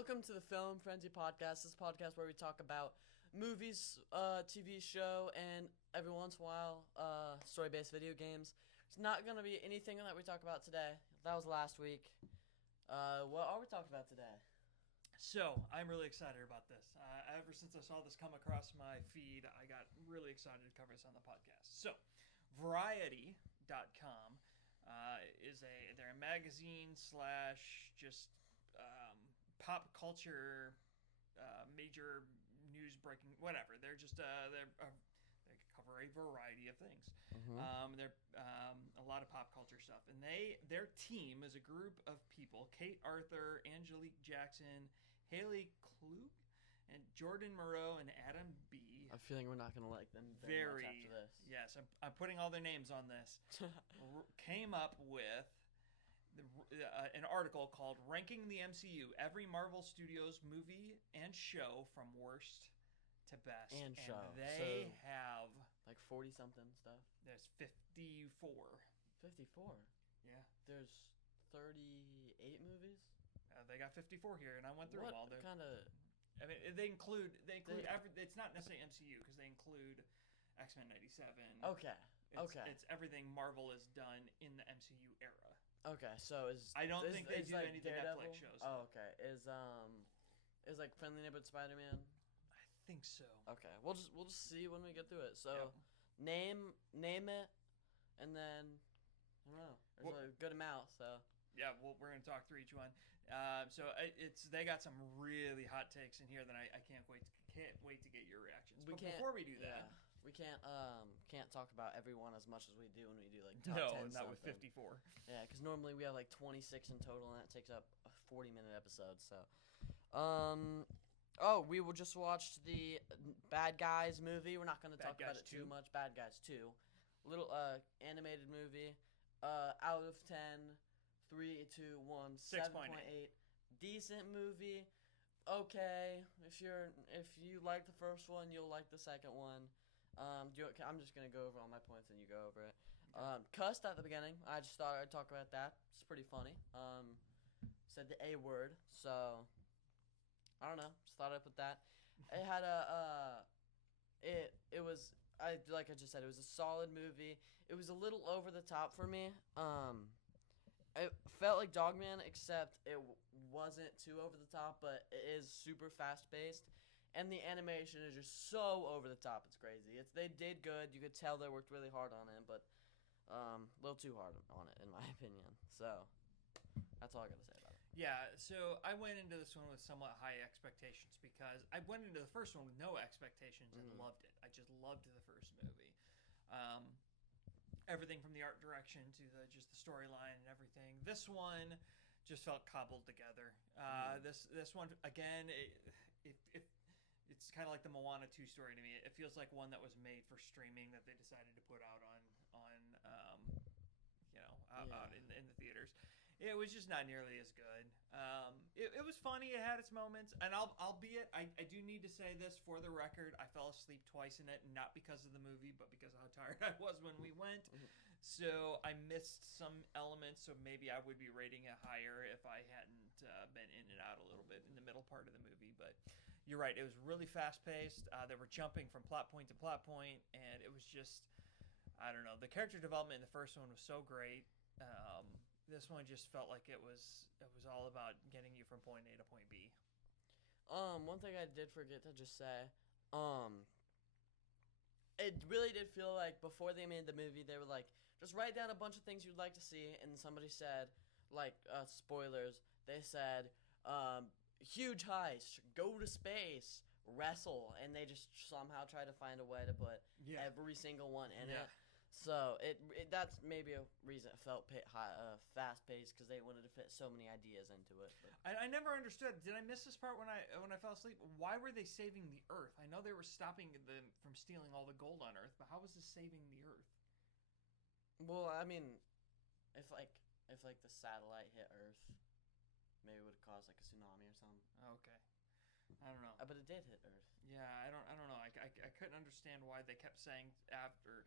welcome to the Film Frenzy Podcast. This is a podcast where we talk about movies, TV show, and every once in a while, story-based video games. It's not going to be anything that we talk about today. That was last week. What are we talking about today? So, I'm really excited about this. Ever since I saw this come across my feed, I got really excited to cover this on the podcast. So, Variety.com they're a magazine slash just pop culture, major news breaking, whatever. They're just they cover a variety of things. They're a lot of pop culture stuff, and their team is a group of people: Kate Arthur, Angelique Jackson, Haley Klug, and Jordan Moreau and Adam B. I'm feeling we're not going to like them very much after this. Yes, I'm putting all their names on this. Came up with an article called "Ranking the MCU: Every Marvel Studios movie and show from worst to best." And show. They have like 40-something stuff. There's 54. 54? Yeah. There's 38 movies? They got 54 here, and I went through them all. What kind of... I mean, they include it's not necessarily MCU because they include X-Men 97. Okay. It's everything Marvel has done in the MCU era. Okay, so I don't think they do like any of the Daredevil? Netflix shows. Oh, okay. Is like Friendly Neighborhood Spider-Man? I think so. Okay, we'll just see when we get through it. So, Yep. name it, and then I don't know. There's a good amount, so. Yeah, well, we're gonna talk through each one. So they got some really hot takes in here that I can't wait to get your reactions. Before we do that, we can't talk about everyone as much as we do when we do like top 10 not with 54. Yeah, because normally we have like 26 in total, and that takes up a 40-minute episode. So, we will just watch the Bad Guys movie. We're not going to talk about it too much. Bad Guys 2, little animated movie. Out of 10, 3, 2, 1, 7.8. Decent movie. Okay, if you like the first one, you'll like the second one. I'm just gonna go over all my points and you go over it. Okay. Cussed at the beginning. I just thought I'd talk about that. It's pretty funny. Said the A word, so I don't know. Just thought I'd put that. It had it was like I just said, it was a solid movie. It was a little over the top for me. It felt like Dogman, except it wasn't too over the top, but it is super fast paced. And the animation is just so over the top, it's crazy. They did good. You could tell they worked really hard on it, but a little too hard on it, in my opinion. So that's all I got to say about it. Yeah, so I went into this one with somewhat high expectations because I went into the first one with no expectations and loved it. I just loved the first movie. Everything from the art direction to just the storyline and everything. This one just felt cobbled together. This one, again, it's kind of like the Moana 2 story to me. It feels like one that was made for streaming that they decided to put out out in the theaters. It was just not nearly as good. It was funny. It had its moments, and albeit I do need to say this for the record: I fell asleep twice in it, not because of the movie, but because of how tired I was when we went. So I missed some elements. So maybe I would be rating it higher if I hadn't been in and out a little bit in the middle part of the movie. But you're right; it was really fast paced. They were jumping from plot point to plot point, and it was just, I don't know. The character development in the first one was so great. This one just felt like it was all about getting you from point A to point B. One thing I did forget to just say, it really did feel like before they made the movie, they were like, just write down a bunch of things you'd like to see, and somebody said, like, spoilers, they said, huge heist, go to space, wrestle, and they just somehow try to find a way to put every single one in it. So that's maybe a reason it felt fast paced, because they wanted to fit so many ideas into it. I never understood. Did I miss this part when I fell asleep? Why were they saving the Earth? I know they were stopping them from stealing all the gold on Earth, but how was this saving the Earth? Well, I mean, if the satellite hit Earth, maybe it would cause like a tsunami or something. Okay. I don't know. But it did hit Earth. Yeah, I don't know. I couldn't understand why they kept saying after.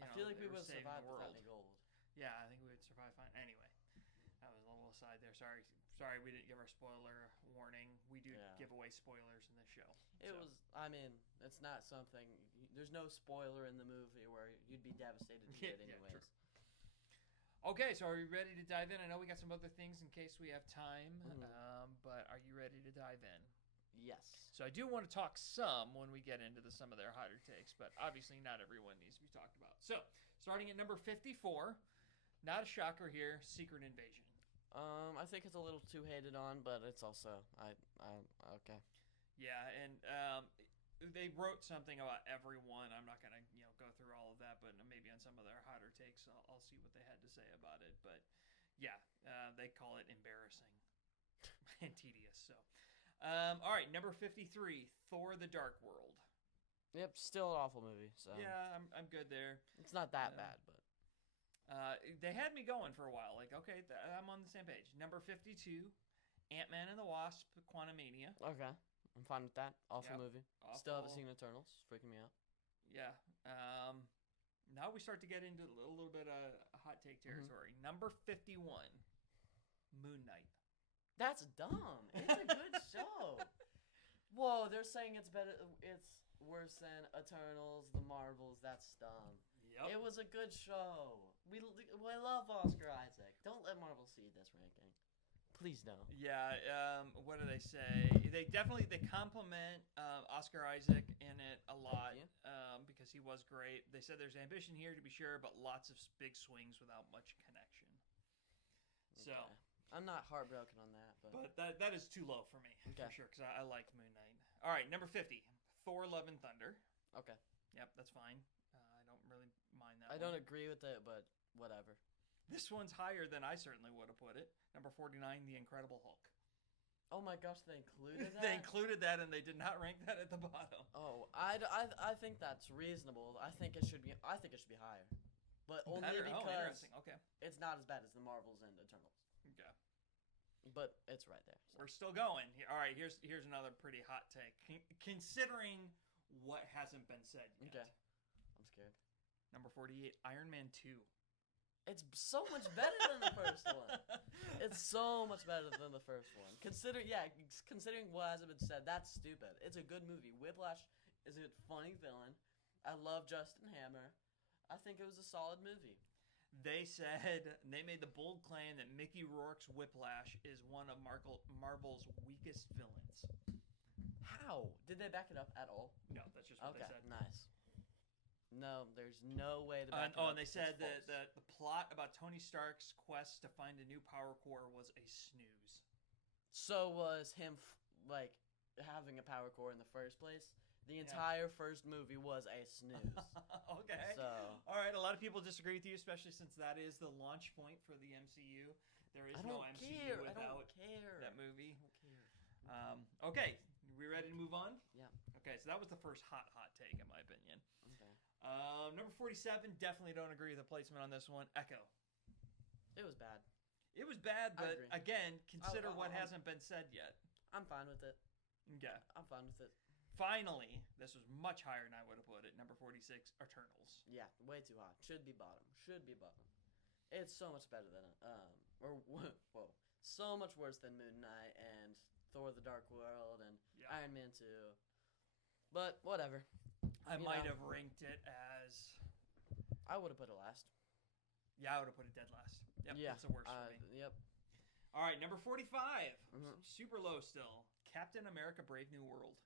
I feel like we would have survived without any gold. Yeah, I think we would survive fine. Anyway, that was a little aside there. Sorry, we didn't give our spoiler warning. do Yeah. give away spoilers in this show. It was. I mean, it's not something. There's no spoiler in the movie where you'd be devastated to get Yeah, anyways. true. Okay, so are you ready to dive in? I know we got some other things in case we have time, but are you ready to dive in? Yes. So I do want to talk some when we get into some of their hotter takes, but obviously not everyone needs to be talked about. So starting at number 54, not a shocker here, Secret Invasion. I think it's a little too hated on, but it's also okay. Yeah, and they wrote something about everyone. I'm not gonna go through all of that, but maybe on some of their hotter takes, I'll see what they had to say about it. But yeah, they call it embarrassing and tedious. So, all right, number 53, Thor: The Dark World. Yep, still an awful movie. So Yeah, I'm good there. it's not that bad, but They had me going for a while. Like, okay, I'm on the same page. Number 52, Ant-Man and the Wasp: Quantumania. okay, I'm fine with that. Awful Yep, movie. Still haven't awful. seen Eternals. Freaking me out. Yeah. Now we start to get into a little bit of hot take territory. Number 51, Moon Knight. That's dumb. It's a good show. Whoa, they're saying it's better. It's worse than Eternals, the Marvels. That's dumb. Yep. It was a good show. We love Oscar Isaac. Don't let Marvel see this ranking. Please don't. Yeah. What do they say? They compliment Oscar Isaac in it a lot you. because he was great. They said there's ambition here to be sure, but lots of big swings without much connection. So. Okay. I'm not heartbroken on that, but But that is too low for me, Okay. for sure, because I liked Moon Knight. All right, number 50, Thor: Love and Thunder. okay. Yep, that's fine. I don't really mind that I one. don't agree with it, but whatever. This one's higher than I certainly would have put it. Number 49, The Incredible Hulk. Oh my gosh, they included that. They included that, and they did not rank that at the bottom. Oh, I think that's reasonable. I think it should be higher, but only Better? because Interesting. Okay. it's not as bad as the Marvels and Eternals. Okay. But it's right there. So. We're still going. All right, here's another pretty hot take. Considering what hasn't been said yet. Okay. I'm scared. Number 48, Iron Man 2. It's so much better than the first one. It's so much better than the first one. Considering what hasn't been said, that's stupid. It's a good movie. Whiplash is a funny villain. I love Justin Hammer. I think it was a solid movie. They made the bold claim that Mickey Rourke's Whiplash is one of Marvel's weakest villains. How? Did they back it up at all? No, that's just what they said. Nice. No, there's no way to back it up. And they It's said false. that the plot about Tony Stark's quest to find a new power core was a snooze. So was him having a power core in the first place. The entire first movie was a snooze. Okay. So all right, a lot of people disagree with you, especially since that is the launch point for the MCU. There is no MCU without that movie. I don't care. Okay, we ready to move on? Yeah. Okay, so that was the first hot take in my opinion. Okay. Number 47, definitely don't agree with the placement on this one. Echo. It was bad. It was bad, I but agree. again, consider what I'm- hasn't been said yet. I'm fine with it. Okay. I'm fine with it. Finally, this was much higher than I would have put it. Number 46, Eternals. Yeah, way too high. Should be bottom. It's so much better than so much worse than Moon Knight and Thor: The Dark World and Yeah. Iron Man 2. But whatever. I You might know. have ranked it as. I would have put it last. Yeah, I would have put it dead last. Yep, Yeah. that's the worst for me. Yep. All right, number 45, Mhm. super low still. Captain America: Brave New World.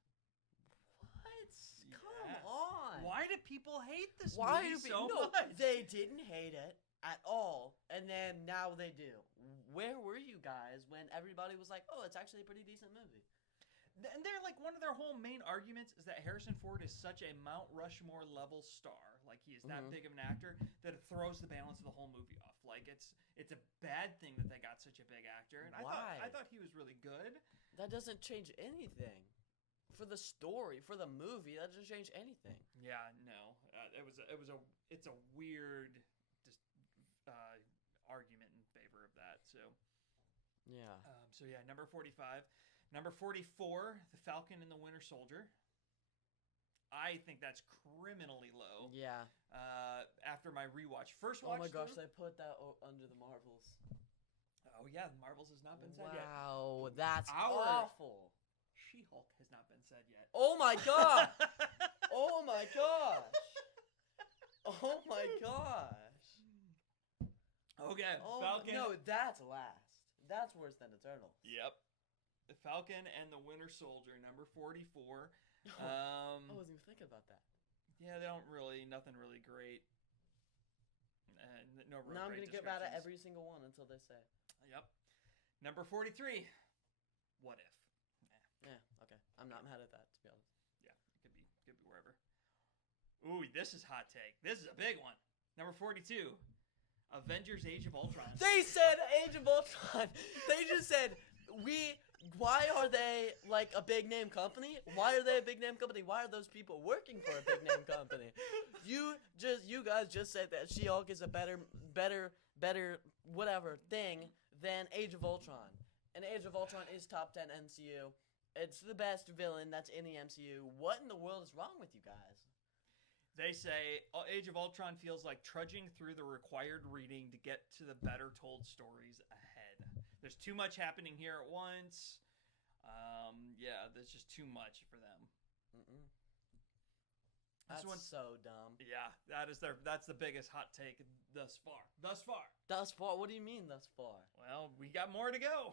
What? Come Yes. on. Why do people hate this Why movie do so no, much? They didn't hate it at all, and then now they do. Where were you guys when everybody was like, "Oh, it's actually a pretty decent movie"? And they're like, one of their whole main arguments is that Harrison Ford is such a Mount Rushmore level star, like he is that Mhm. big of an actor, that it throws the balance of the whole movie off. Like it's a bad thing that they got such a big actor. And Why? I thought he was really good. That doesn't change anything. For the story, for the movie, that doesn't change anything. Yeah, no, it's a weird argument in favor of that. So yeah, number 45, number 44, The Falcon and the Winter Soldier. I think that's criminally low. Yeah. After my rewatch, first Oh watch. my gosh, through- they put that under the Marvels. Oh yeah, Marvels has not been said yet. Wow, that's Our- awful. She-Hulk has not been said yet. Oh my god! Oh my gosh! Oh my gosh! Okay, Oh Falcon. no, that's last. That's worse than Eternals. Yep. The Falcon and the Winter Soldier, number 44. I wasn't even thinking about that. Yeah, they don't really, nothing really great. No real Now I'm great gonna get mad at descriptions. every single one until they say. Yep. Number 43. What if? Yeah, okay. I'm not mad at that, to be honest. Yeah, it could be wherever. Ooh, this is hot take. This is a big one. Number 42. Avengers: Age of Ultron. They said Age of Ultron. They just said why are they like a big name company? Why are they a big name company? Why are those people working for a big name company? You guys just said that She-Hulk is a better whatever thing than Age of Ultron. And Age of Ultron is top 10 MCU. It's the best villain that's in the MCU. What in the world is wrong with you guys? They say Age of Ultron feels like trudging through the required reading to get to the better told stories ahead. There's too much happening here at once. Yeah, there's just too much for them. That's so dumb. Yeah, that's the biggest hot take thus far. Thus far? What do you mean thus far? Well, we got more to go.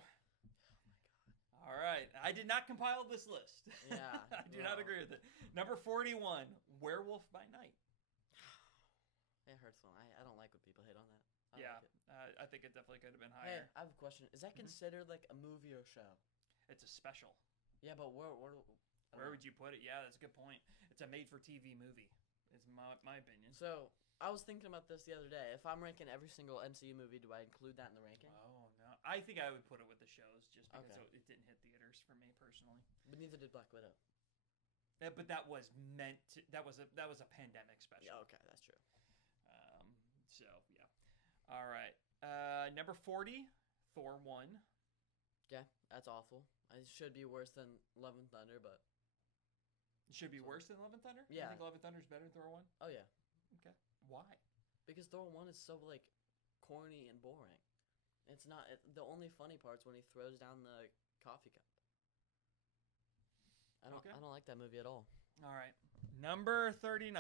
All right. I did not compile this list. Yeah. I do not agree with it. Number 41, Werewolf by Night. It hurts when I don't like when people hate on that. I think it definitely could have been Hey, higher. I have a question. Is that considered like a movie or show? It's a special. Yeah, but where would you put it? Yeah, that's a good point. It's a made-for-TV movie. Is my opinion. So I was thinking about this the other day. If I'm ranking every single MCU movie, do I include that in the ranking? Oh no, I think I would put it with the shows just because Okay. it didn't hit theaters for me personally. But neither did Black Widow. Yeah, but that was meant to. That was a pandemic special. Yeah, okay, that's true. So yeah. All right. Number 40, Thor 1. Yeah, that's awful. It should be worse than Love and Thunder, but It should be worse than Love and Thunder? Yeah. You think Love and Thunder is better than Thor 1? oh yeah, Okay. Why? because Thor 1 is so like corny and boring. It's not the only funny part's when he throws down the coffee cup. Okay. I don't like that movie at all. All right. Number 39,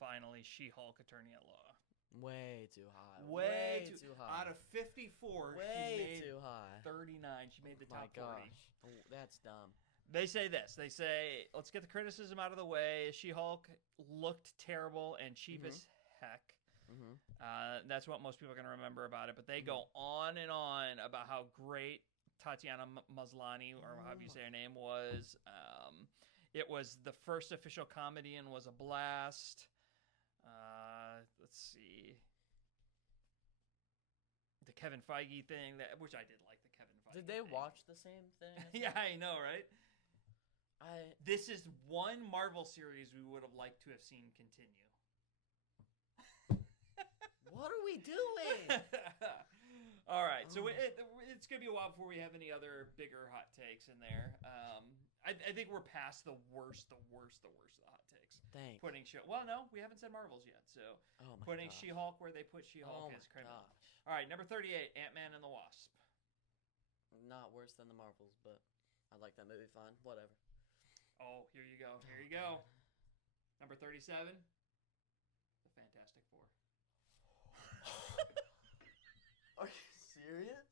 finally, She-Hulk Attorney at Law. Way too high. Way too high. Out of 54, Way she made too high. 39. She made the Oh my top 40. gosh. Oh, that's dumb. They say this. They say, let's get the criticism out of the way. She-Hulk looked terrible and cheap as heck. Mm-hmm. That's what most people are going to remember about it. But they go on and on about how great Tatiana Maslany, or however you say her name, was. It was the first official comedy and was a blast. Let's see. The Kevin Feige thing, which I did like the Kevin Feige Did they thing. watch the same thing? Yeah, I know, right? I This is one Marvel series we would have liked to have seen continue. What are we doing? All right, so it's going to be a while before we have any other bigger hot takes in there. I think we're past the worst of the hot takes. Thanks. Putting well, no, we haven't said Marvels yet, so Oh my putting gosh. She-Hulk where they put She-Hulk Oh is my criminal. gosh. All right, number 38, Ant-Man and the Wasp. Not worse than the Marvels, but I like that movie fine. Whatever. Oh, here you go. Here you go. Number 37, The Fantastic Four. Are you serious?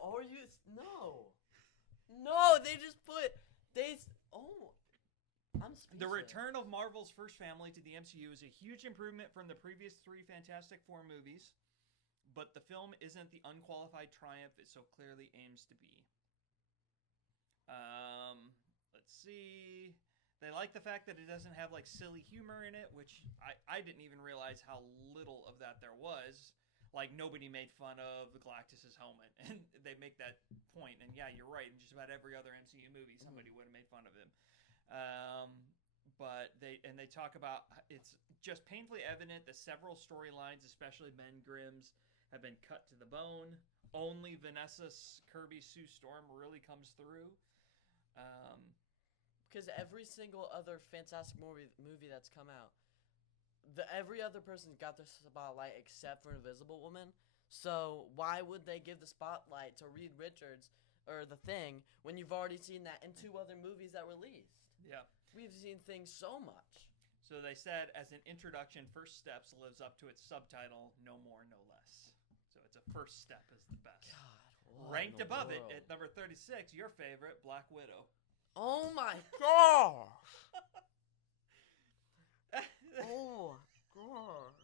Are you? No. No, they just put I'm speechless. The return of Marvel's first family to the MCU is a huge improvement from the previous 3 Fantastic Four movies, but the film isn't the unqualified triumph it so clearly aims to be. Let's see. They like the fact that it doesn't have like silly humor in it, which I didn't even realize how little of that there was. Like, nobody made fun of Galactus' helmet, and they make that point. And yeah, you're right. In just about every other MCU movie, somebody would have made fun of him. But they talk about it's just painfully evident that several storylines, especially Ben Grimm's, have been cut to the bone. Only Vanessa Kirby Sue Storm really comes through. Because every single other Fantastic movie that's come out, every other person's got the spotlight except for Invisible Woman. So why would they give the spotlight to Reed Richards, or The Thing when you've already seen that in 2 other movies that released? Yeah. We've seen things so much. So they said, as an introduction, First Steps lives up to its subtitle, no more, no less. So it's a first step is the best. God, what Ranked in the above world? it at number 36, your favorite, Black Widow. Oh my gosh! Oh my god!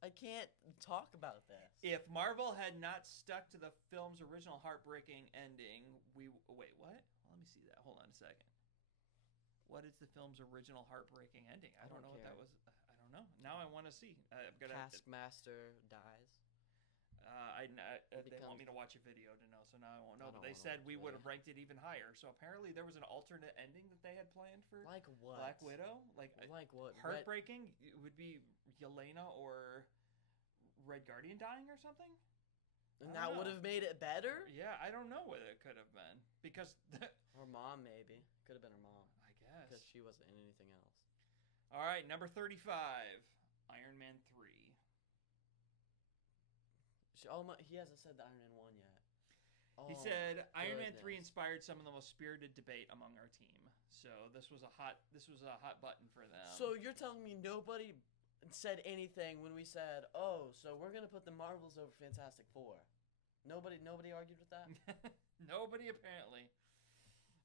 I can't talk about this. If Marvel had not stuck to the film's original heartbreaking ending, wait, what? Let me see that. Hold on a second. What is the film's original heartbreaking ending? I don't know what that was. I don't know. Now I want to see. I've got Taskmaster dies. they want me to watch a video to know, so now I won't know. I But they don't said wanna we watch would it. have ranked it even higher. So apparently there was an alternate ending that they had planned for Like what? Black Widow. Like what? heartbreaking it would be Yelena or Red Guardian dying or something. And I that don't would know. have made it better? Yeah, I don't know what it could have been because Her mom, maybe. Could have been her mom. I guess. Because she wasn't in anything else. All right, number 35, Iron Man 3. He hasn't said the Iron Man 1 yet. He Oh said my Iron Man 3 goodness. inspired some of the most spirited debate among our team. So this was a hot button for them. So you're telling me nobody said anything when we said, "Oh, so we're gonna put the Marvels over Fantastic Four"? Nobody argued with that. Nobody apparently.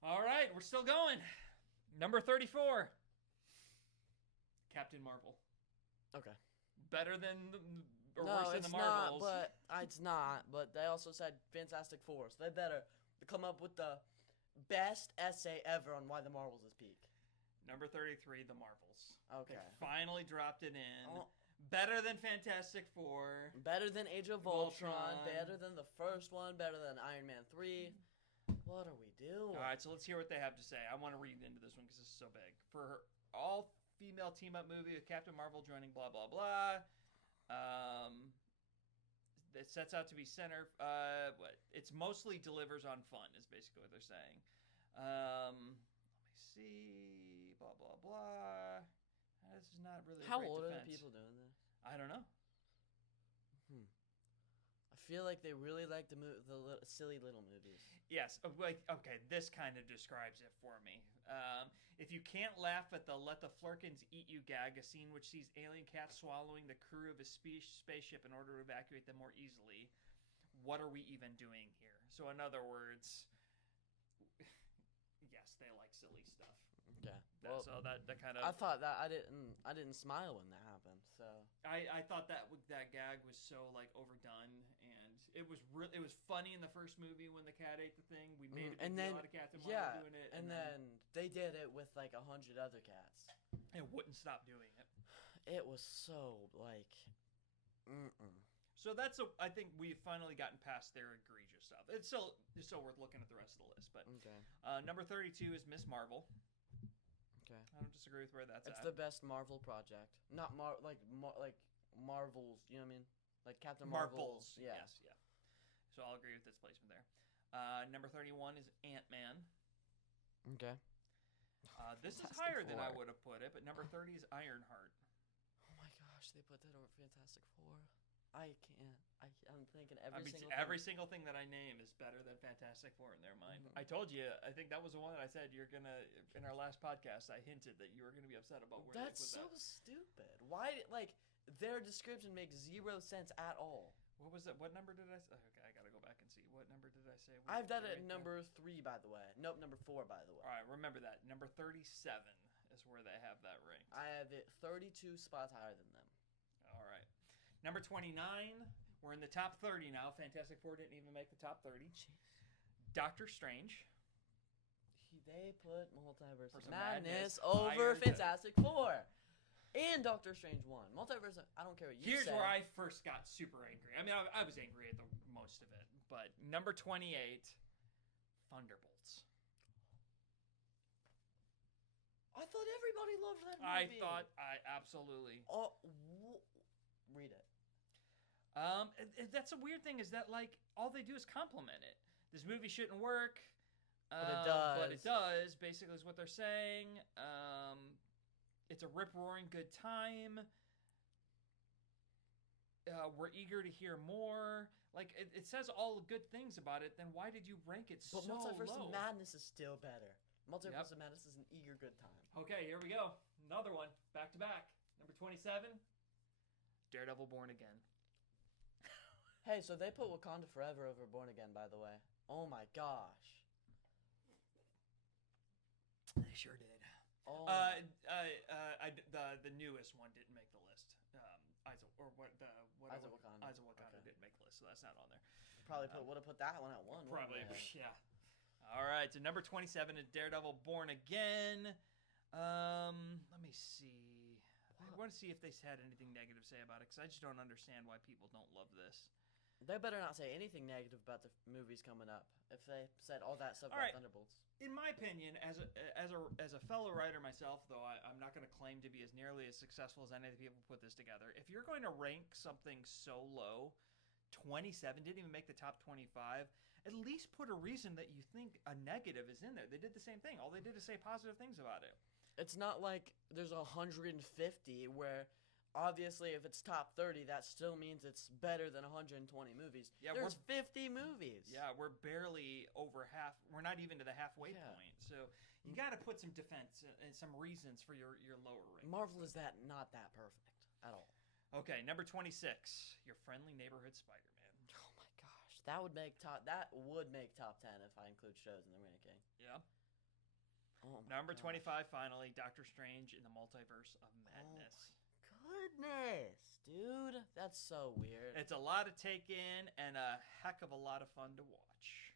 All right, we're still going. Number 34, Captain Marvel. Okay. Better than or No, worse than it's the Marvels. not. But it's not. But they also said Fantastic Four, so they better come up with the best essay ever on why the Marvels is peak. Number 33, the Marvels. Okay. They finally dropped it in. Oh. Better than Fantastic Four. Better than Age of Ultron. Voltron. Better than the first one. Better than Iron Man 3. What are we doing? All right, so let's hear what they have to say. I want to read into this one because this is so big. For her all-female team-up movie with Captain Marvel joining blah, blah, blah. It sets out to be it's mostly delivers on fun is basically what they're saying. Let me see. Blah, blah, blah. This is not really How a great old are defense. the people doing this? I don't know. I feel like they really like the silly little movies. Yes. Okay, this kind of describes it for me. If you can't laugh at the "let the Flurkins eat you" gag, a scene which sees alien cats swallowing the crew of a spaceship in order to evacuate them more easily, what are we even doing here? So in other words, yes, they like silly stuff. Okay. Well, So that kind of I thought that I didn't smile when that happened. So I thought that gag was so like overdone, and it was funny in the first movie when the cat ate the thing. We made a big and then deal out of Captain Marvel doing it, and then they did it with like 100 other cats. it wouldn't stop doing it. It was so like, So I think we've finally gotten past their egregious stuff. It's still worth looking at the rest of the list. But Okay. number 32 is Miss Marvel. Okay. I don't disagree with where that's It's at. the best Marvel project. Not like Marvels. You know what I mean? Like Captain Marvels. Yeah. Yes. Yeah. So I'll agree with this placement there. Number 31 is Ant-Man. Okay. This is Fantastic higher than I Four. would have put it, but number 30 is Ironheart. Oh my gosh, they put that over Fantastic Four. I can't. I'm thinking Every single thing that I name is better than Fantastic Four in their mind. I told you. I think that was the one that I said you're gonna. In our last podcast, I hinted that you were gonna be upset about where That's they so put that. stupid. Why? Like their description makes 0 sense at all. What was it? What number did I say? Okay, I gotta go back and see. What number did I say? I've done it Right at there? number 3, by the way. Nope, number 4, by the way. All right, remember that. Number 37 is where they have that ranked. I have it 32 spots higher than them. All right. Number 29. We're in the top 30 now. Fantastic Four didn't even make the top 30. Doctor Strange. They put Multiverse For of some Madness madness, over higher to- Fantastic Four. And Doctor Strange 1. Multiverse of, I don't care what you Here's say. where I first got super angry. I mean, I was angry at the most of it. But number 28, Thunderbolts. I thought everybody loved that movie. I absolutely. Oh, read it. That's a weird thing. Is that like all they do is compliment it? This movie shouldn't work. But it does. But it does. Basically, is what they're saying. It's a rip roaring good time. we're eager to hear more. Like, it says all good things about it, then why did you rank it But so Multiverse low? of Madness is still better. Multiverse of Madness is an eager good time. Okay, here we go. Another one, back to back. Number 27, Daredevil Born Again. Hey, so they put Wakanda Forever over Born Again, by the way. Oh my gosh. They sure did. Oh. The newest one didn't make the list. Eyes of Wakanda Okay. didn't make the list, so that's not on there. Probably would have put that one at one. Probably, yeah. All right, so number 27 is Daredevil Born Again. Let me see. I want to see if they had anything negative to say about it, because I just don't understand why people don't love this. They better not say anything negative about the movies coming up. If they said all that stuff about Thunderbolts. In my opinion, as a fellow writer myself, though I'm not going to claim to be as nearly as successful as any of the people who put this together. If you're going to rank something so low, 27 didn't even make the top 25. At least put a reason that you think a negative is in there. They did the same thing. All they did is say positive things about it. It's not like there's 150 where obviously if it's top 30 that still means it's better than 120 movies. Yeah, there's 50 movies. Yeah, we're barely over half. We're not even to the halfway point. So you got to put some defense and some reasons for your lower ranking. Marvel is not that perfect at all. Okay, number 26, Your Friendly Neighborhood Spider-Man. Oh my gosh, that would make top 10 if I include shows in the ranking. Yeah. Oh number gosh. 25, finally, Doctor Strange in the Multiverse of Madness. Goodness, dude, that's so weird. It's a lot to take in and a heck of a lot of fun to watch.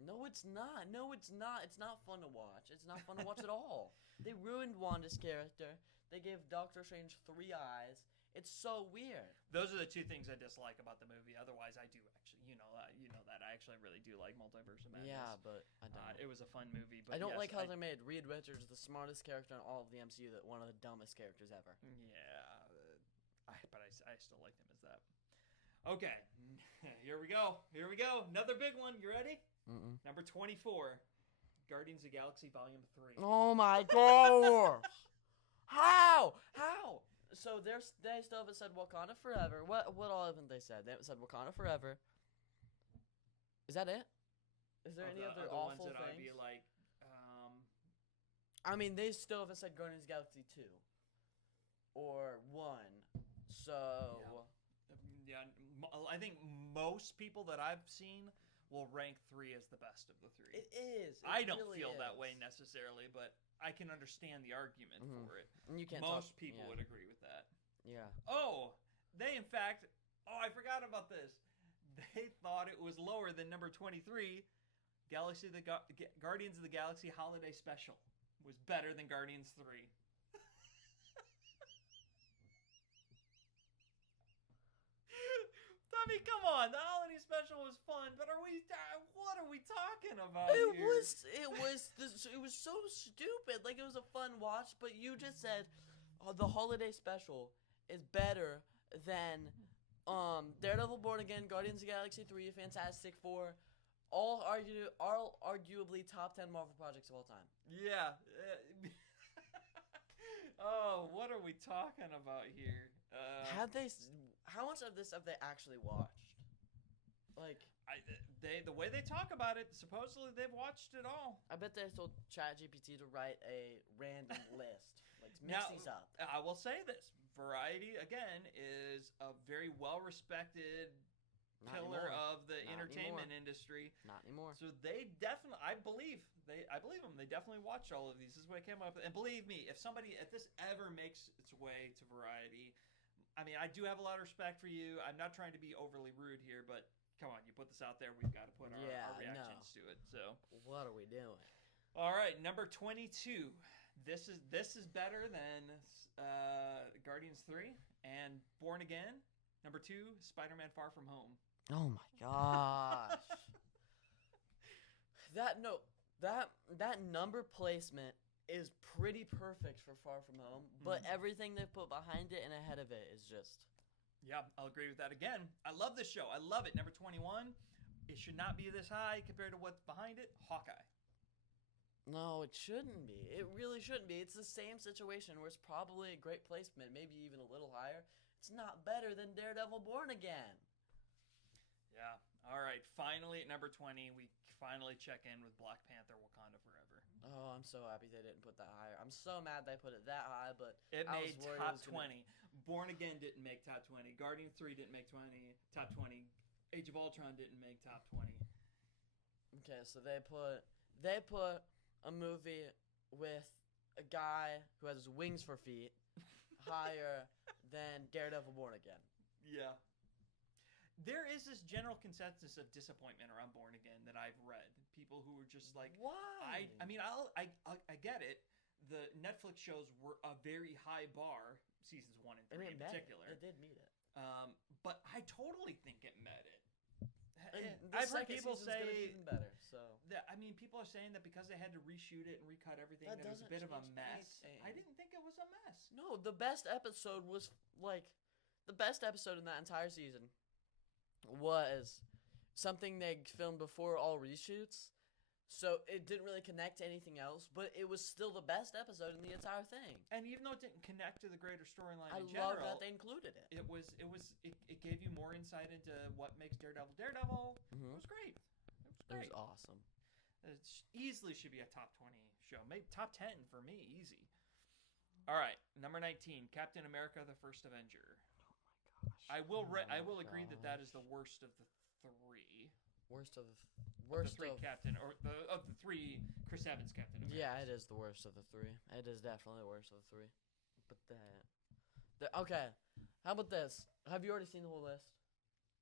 No, it's not. It's not fun to watch. It's not fun to watch at all. They ruined Wanda's character. They gave Doctor Strange 3 eyes. It's so weird. Those are the two things I dislike about the movie. Otherwise, I do actually, you know that I actually really do like Multiverse of Madness. Yeah, but I don't. It was a fun movie. But I don't like how they made Reed Richards the smartest character in all of the MCU, that one of the dumbest characters ever. Yeah, but I still liked him as that. Okay, here we go. Another big one. You ready? Mm-mm. Number 24, Guardians of the Galaxy Volume 3. Oh my gosh! How? So they still haven't said Wakanda Forever. What all haven't they said? They haven't said Wakanda Forever. Is that it? Is there any other awful ones that things? I'd be like, I mean, they still haven't said Guardians of the Galaxy 2 or 1. So yeah, I think most people that I've seen will rank 3 as the best of the 3. It is. I don't really feel is. that way necessarily, but I can understand the argument for it. And you can't Most people would agree with that. Yeah. Oh, they in fact. Oh, I forgot about this. They thought it was lower than number 23. Guardians of the Galaxy Holiday Special was better than Guardians 3. I mean, come on. The holiday special was fun, but what are we talking about It here? was so stupid. Like, it was a fun watch, but you just said the holiday special is better than Daredevil Born Again, Guardians of the Galaxy 3, Fantastic Four, all arguably top 10 Marvel projects of all time. Yeah. Oh, what are we talking about here? How much of this have they actually watched? Like, the way they talk about it, supposedly they've watched it all. I bet they told ChatGPT to write a random list. Like, mix Now, these up. I will say this. Variety, again, is a very well-respected pillar of the entertainment industry. Not anymore. So they definitely, I believe them. They definitely watched all of these. This is what I came up with. And believe me, if this ever makes its way to Variety, I mean, I do have a lot of respect for you. I'm not trying to be overly rude here, but come on, you put this out there, we've got to put our reactions to it. So what are we doing? All right, number 22. This is better than Guardians 3 and Born Again. Number 2, Spider-Man Far From Home. Oh my gosh. that number placement is pretty perfect for Far From Home, but everything they put behind it and ahead of it is just... Yeah, I'll agree with that again. I love this show. I love it. Number 21. It should not be this high compared to what's behind it. Hawkeye. No, it shouldn't be. It really shouldn't be. It's the same situation where it's probably a great placement, maybe even a little higher. it's not better than Daredevil Born Again. Yeah. All right. Finally, at number 20, we finally check in with Black Panther: Wakanda Forever. Oh, I'm so happy they didn't put that higher. I'm so mad they put it that high, but It I made was worried top it was gonna- 20. Born Again didn't make top 20. Guardian 3 didn't make top 20. Age of Ultron didn't make top 20. Okay, so they put a movie with a guy who has wings for feet higher than Daredevil Born Again. Yeah. There is this general consensus of disappointment around Born Again that I've read. People who are just like, Why? I mean, I get it. The Netflix shows were a very high bar, seasons 1 and 3 in particular. It did meet it. But I totally think it met it. And the I've heard second people season's gonna be say even better. So that, I mean, people are saying that because they had to reshoot it and recut everything, That that it was a bit doesn't of a change mess. anything. I didn't think it was a mess. no, the best episode was the best episode in that entire season was something they filmed before all reshoots. So it didn't really connect to anything else, but it was still the best episode in the entire thing. And even though it didn't connect to the greater storyline I in love general, that they included it. it gave you more insight into what makes Daredevil Daredevil. Mhm. It was great. It was It great. was awesome. It easily should be a top 20 show. Maybe top 10 for me, easy. All right, number 19, Captain America: The First Avenger. I will agree that that is the worst of the three. Worst of Of the three Chris Evans Captain America. Yeah, it is the worst of the three. It is definitely the worst of the three. But okay. How about this? Have you already seen the whole list?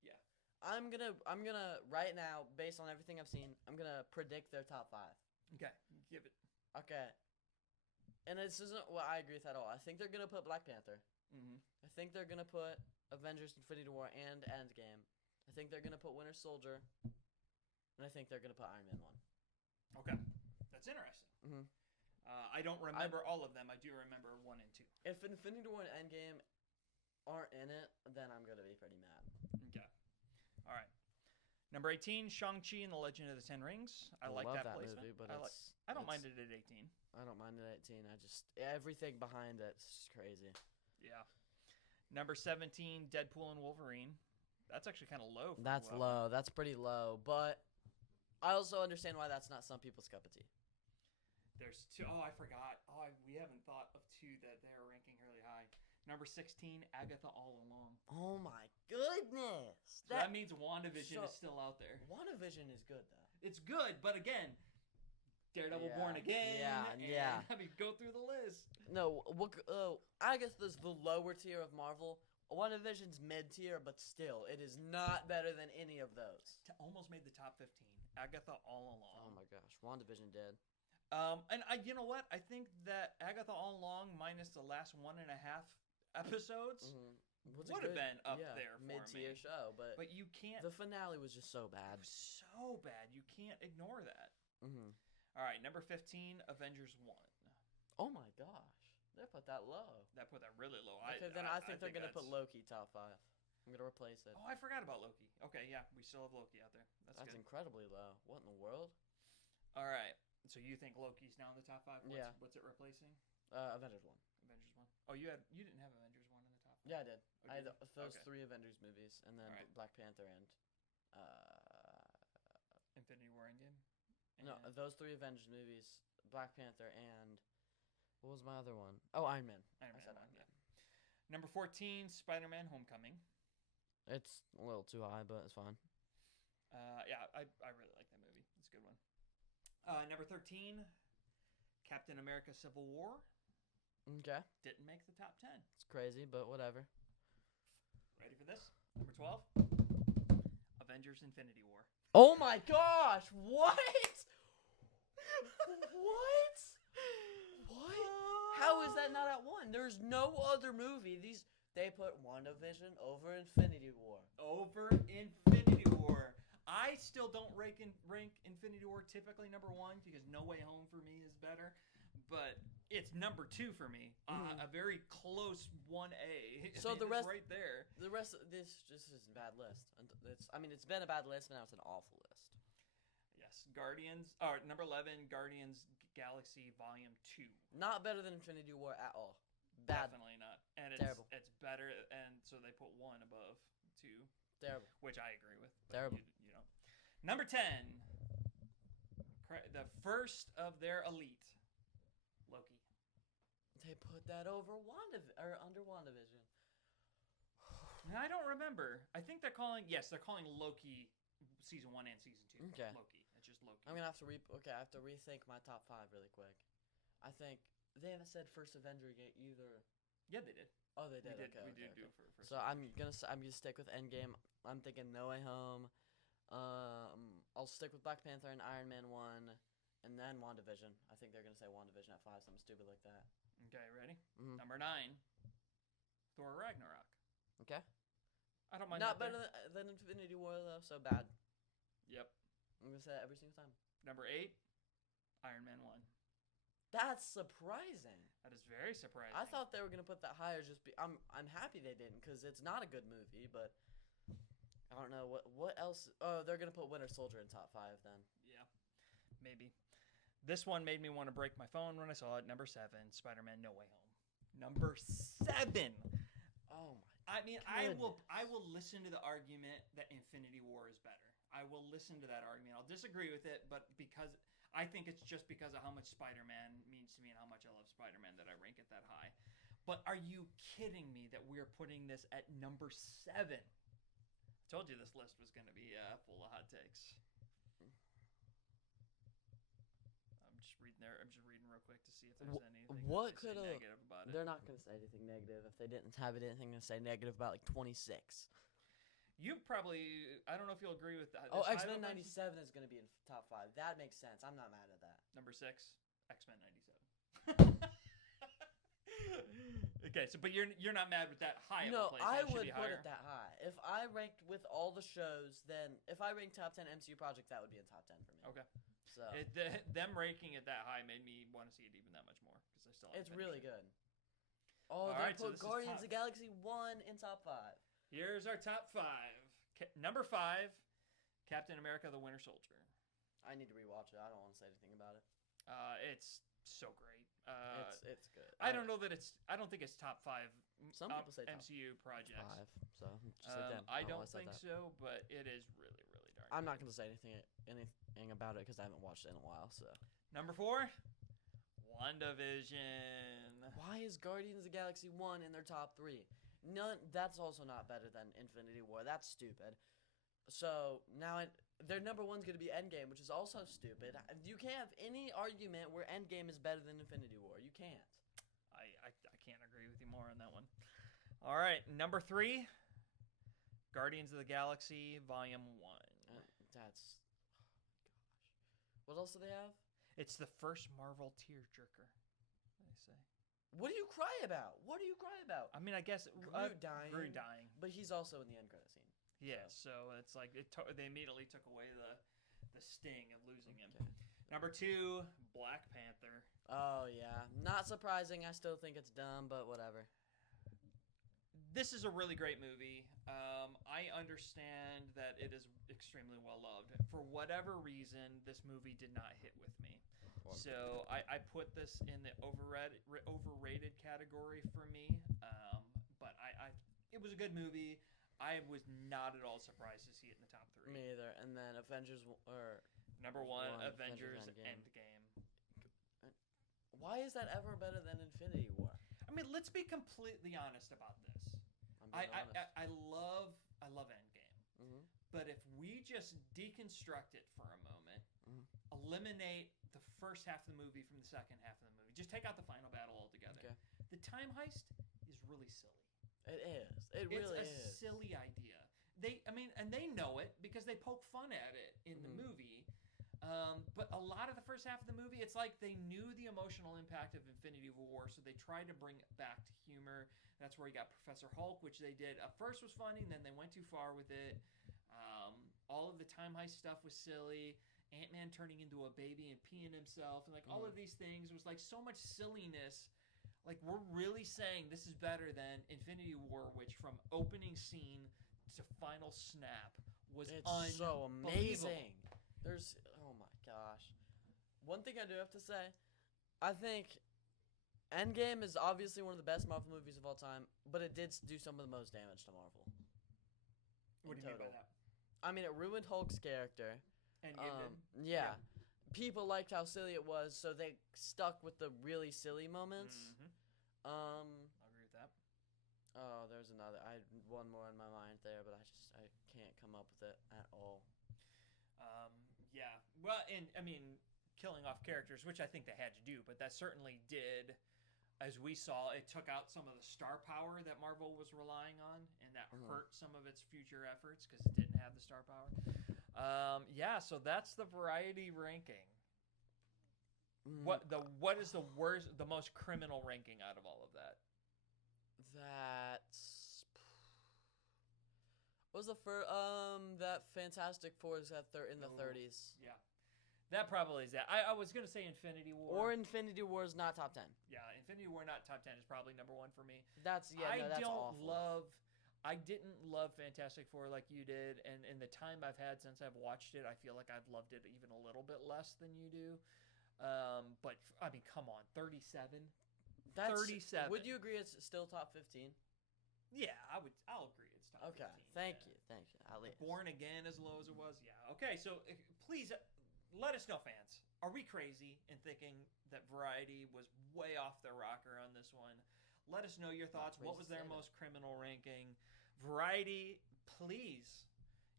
Yeah. I'm gonna right now, based on everything I've seen, I'm gonna predict their top 5. Okay, give it. Okay. And this isn't what I agree with at all. I think they're gonna put Black Panther. Mm-hmm. I think they're gonna put Avengers: Infinity War and Endgame. I think they're gonna put Winter Soldier. And I think they're gonna put Iron Man 1. Okay, that's interesting. Mhm. I don't remember all of them. I do remember 1 and 2. If Infinity War and Endgame aren't in it, then I'm gonna be pretty mad. Okay. All right. Number 18, Shang-Chi and the Legend of the Ten Rings. I like love that that placement. movie, but I don't mind it at 18. I don't mind it at 18. I just everything behind it's just crazy. Yeah. Number 17, Deadpool and Wolverine. That's actually kind of low. That's low. That's pretty low. But I also understand why that's not some people's cup of tea. There's 2. Oh, I forgot. We haven't thought of 2 that they're ranking really high. Number 16, Agatha All Along. Oh my goodness. So that means WandaVision is still out there. WandaVision is good though. It's good, but again, Daredevil Yeah, Born Again. yeah. I mean, go through the list. No, Agatha's the lower tier of Marvel. WandaVision's mid tier, but still, it is not better than any of those. Almost made the top 15. Agatha All Along. Oh my gosh, WandaVision did. And you know what? I think that Agatha All Along minus the last 1.5 episodes would have been up there for mid-tier me. show, but you can't. the finale was just so bad. It was so bad. You can't ignore that. Mm-hmm. All right, number 15, Avengers 1. Oh my gosh, they put that low. That put that really low. Okay, I think they're gonna put Loki top 5. I'm gonna replace it. Oh, I forgot about Loki. Okay, yeah, we still have Loki out there. That's good. incredibly low. What in the world? All right. So you think Loki's now in the top 5? Yeah. What's it replacing? Avengers 1. Avengers 1. Oh, you didn't have Avengers 1 in the top 5. Yeah, I did. Oh, I had did you? those Okay. 3 Avengers movies, and then Alright. Black Panther and Infinity War Endgame. no, those 3 Avengers movies, Black Panther and what was my other one? Oh, Iron Man. Iron I Man said 1, Iron Man. Number 14, Spider-Man: Homecoming. It's a little too high, but it's fine. Yeah, I really like that movie. It's a good one. Number 13, Captain America: Civil War. Okay, Didn't make the top 10. it's crazy, but whatever. Ready for this? Number 12, Avengers: Infinity War. Oh my gosh! What? What? What? How is that not at 1? There's no other movie. They put WandaVision over Infinity War. Over Infinity War. I still don't rank Infinity War typically number 1 because No Way Home for me is better, but it's number 2 for me. A very close 1A. So the rest right there. The rest of this just is a bad list. It's been a bad list, but now it's an awful list. Yes, number 11, Guardians Galaxy Volume 2. Not better than Infinity War at all. Bad. Definitely not. and Terrible. it's better, and so they put 1 above 2, Terrible. which I agree with. Terrible. You know. Number 10, the first of their elite, Loki. They put that over under WandaVision. I don't remember. I think they're calling Loki season 1 and season 2. Okay. Loki. It's just Loki. I'm gonna have to I have to rethink my top 5 really quick. I think they haven't said first Avenger yet either. Yeah, they did. Oh, they did. We did. Okay, We okay, did do okay. it for first. So I'm gonna stick with Endgame. I'm thinking No Way Home. I'll stick with Black Panther and Iron Man 1, and then WandaVision. I think they're gonna say WandaVision at 5, something stupid like that. Okay, ready? Mhm. Number 9, Thor Ragnarok. Okay. I don't mind. Not that better than Infinity War though. So bad. Yep. I'm gonna say that every single time. Number 8, Iron Man 1. That's surprising. That is very surprising. I thought they were gonna put that higher. I'm happy they didn't because it's not a good movie. But I don't know what else. Oh, they're gonna put Winter Soldier in top 5 then. Yeah, maybe. This one made me want to break my phone when I saw it. Number 7, Spider-Man: No Way Home. Number 7. Oh my. I mean, I will listen to the argument that Infinity War is better. I will listen to that argument. I'll disagree with it, but because I think it's just because of how much Spider-Man means to me and how much I love Spider-Man that I rank it that high. But are you kidding me that we're putting this at number 7? I told you this list was going to be full of hot takes. I'm just reading real quick to see if there's anything what that they say could negative about it. They're not gonna say anything negative if they didn't have anything to say negative about like 26. You probably, I don't know if you'll agree with that. Oh, X-Men 97 is gonna be in top 5. That makes sense. I'm not mad at that. Number 6, X-Men 97. Okay, so but you're not mad with that high No, of a place. I That should would be put higher. it that high. If I ranked with all the shows, then if I ranked top 10 MCU project, that would be in top 10 for me. Okay. So Them ranking it that high made me want to see it even that much more because I still. it's really good. All Oh, they right, so put this is Guardians top. of the Galaxy 1 in top 5. Here's our top 5. Number 5, Captain America: The Winter Soldier. I need to rewatch it. I don't want to say anything about it. It's so great. It's good. I don't know that it's. I don't think it's top 5. Some people say top MCU projects. 5. So just like them. I don't know why I said think that. so, but it is really, really darn. I'm not good. gonna say anything about it because I haven't watched it in a while. So Number 4, WandaVision. why is Guardians of the Galaxy 1 in their top 3? None. That's also not better than Infinity War. That's stupid. So now their number 1's gonna be Endgame, which is also stupid. You can't have any argument where Endgame is better than Infinity War. You can't. I can't agree with you more on that one. All right, number 3, Guardians of the Galaxy Volume 1. That's. Oh gosh. What else do they have? It's the first Marvel tearjerker, they say. What do you cry about? What do you cry about? I mean, I guess Groot dying. Groot dying. But he's also in the end credit scene. Yeah, so it's like they immediately took away the sting of losing him. Okay. Number 2, Black Panther. Oh yeah, not surprising. I still think it's dumb, but whatever. This is a really great movie. I understand that it is extremely well loved. For whatever reason, this movie did not hit with me. So I put this in the overrated category for me. But it was a good movie. I was not at all surprised to see it in the top 3. Me either. And then Avengers or Number 1, Avengers Endgame. Endgame. Why is that ever better than Infinity War? I mean, let's be completely honest about this. I'm being honest. I love Endgame. Mhm. But if we just deconstruct it for a moment, Mhm. eliminate the first half of the movie from the second half of the movie, just take out the final battle altogether. Okay. The time heist is really silly. It is. It really it's a is. silly idea. And they know it because they poke fun at it in the movie. But a lot of the first half of the movie, it's like they knew the emotional impact of Infinity War, so they tried to bring it back to humor. That's where you got Professor Hulk, which they did at first was funny, and then they went too far with it. All of the time heist stuff was silly. Ant-Man turning into a baby and peeing himself, and like all of these things was like so much silliness. Like we're really saying this is better than Infinity War, which from opening scene to final snap was It's so amazing. Oh my gosh. One thing I do have to say, I think Endgame is obviously one of the best Marvel movies of all time, but it did do some of the most damage to Marvel. What do you mean by that? I mean, it ruined Hulk's character. And yeah. People liked how silly it was, so they stuck with the really silly moments. I'll agree with that. Oh, there's another. I had one more in my mind there, but I can't come up with it at all. Yeah. Well, and I mean, killing off characters, which I think they had to do, but that certainly did. As we saw, it took out some of the star power that Marvel was relying on, and that hurt some of its future efforts because it didn't have the star power. Yeah, so that's the Variety ranking. What is the worst, the most criminal ranking out of all of that? What was the first? That Fantastic Four is in the 30s. Yeah. That probably is that. I was going to say Infinity War. Or Infinity War is not top 10. Yeah, Infinity War not top 10 is probably number 1 for me. That's awful. I didn't love Fantastic Four like you did, and in the time I've had since I've watched it, I feel like I've loved it even a little bit less than you do. But, I mean, come on, 37? 37. Would you agree it's still top 15? Yeah, I'll agree it's top 15. Okay, thank you. At least. Born Again as low as it was? Yeah. Okay, so please let us know, fans. Are we crazy in thinking that Variety was way off their rocker on this one? Let us know your thoughts. What was their most criminal ranking? Variety, please,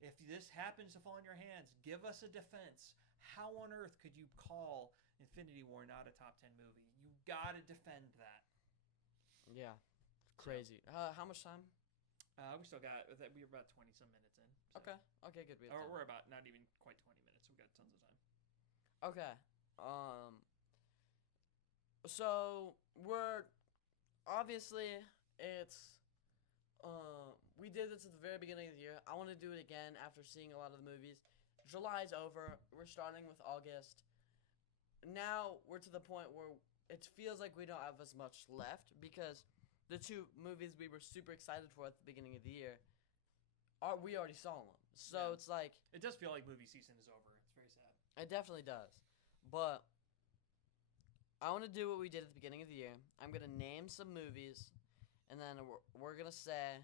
if this happens to fall in your hands, give us a defense. How on earth could you call Infinity War not a top 10 movie? You gotta defend that. Yeah, crazy. How much time? We still got. We're about 20-some minutes in. So. Okay, good. We're about not even quite 20 minutes. We got tons of time. Okay. So we're obviously we did this at the very beginning of the year. I want to do it again after seeing a lot of the movies. July's over. We're starting with August. Now we're to the point where it feels like we don't have as much left because the 2 movies we were super excited for at the beginning of the year we already saw them. So it's like it does feel like movie season is over. It's very sad. It definitely does. But I want to do what we did at the beginning of the year. I'm going to name some movies, and then we're going to say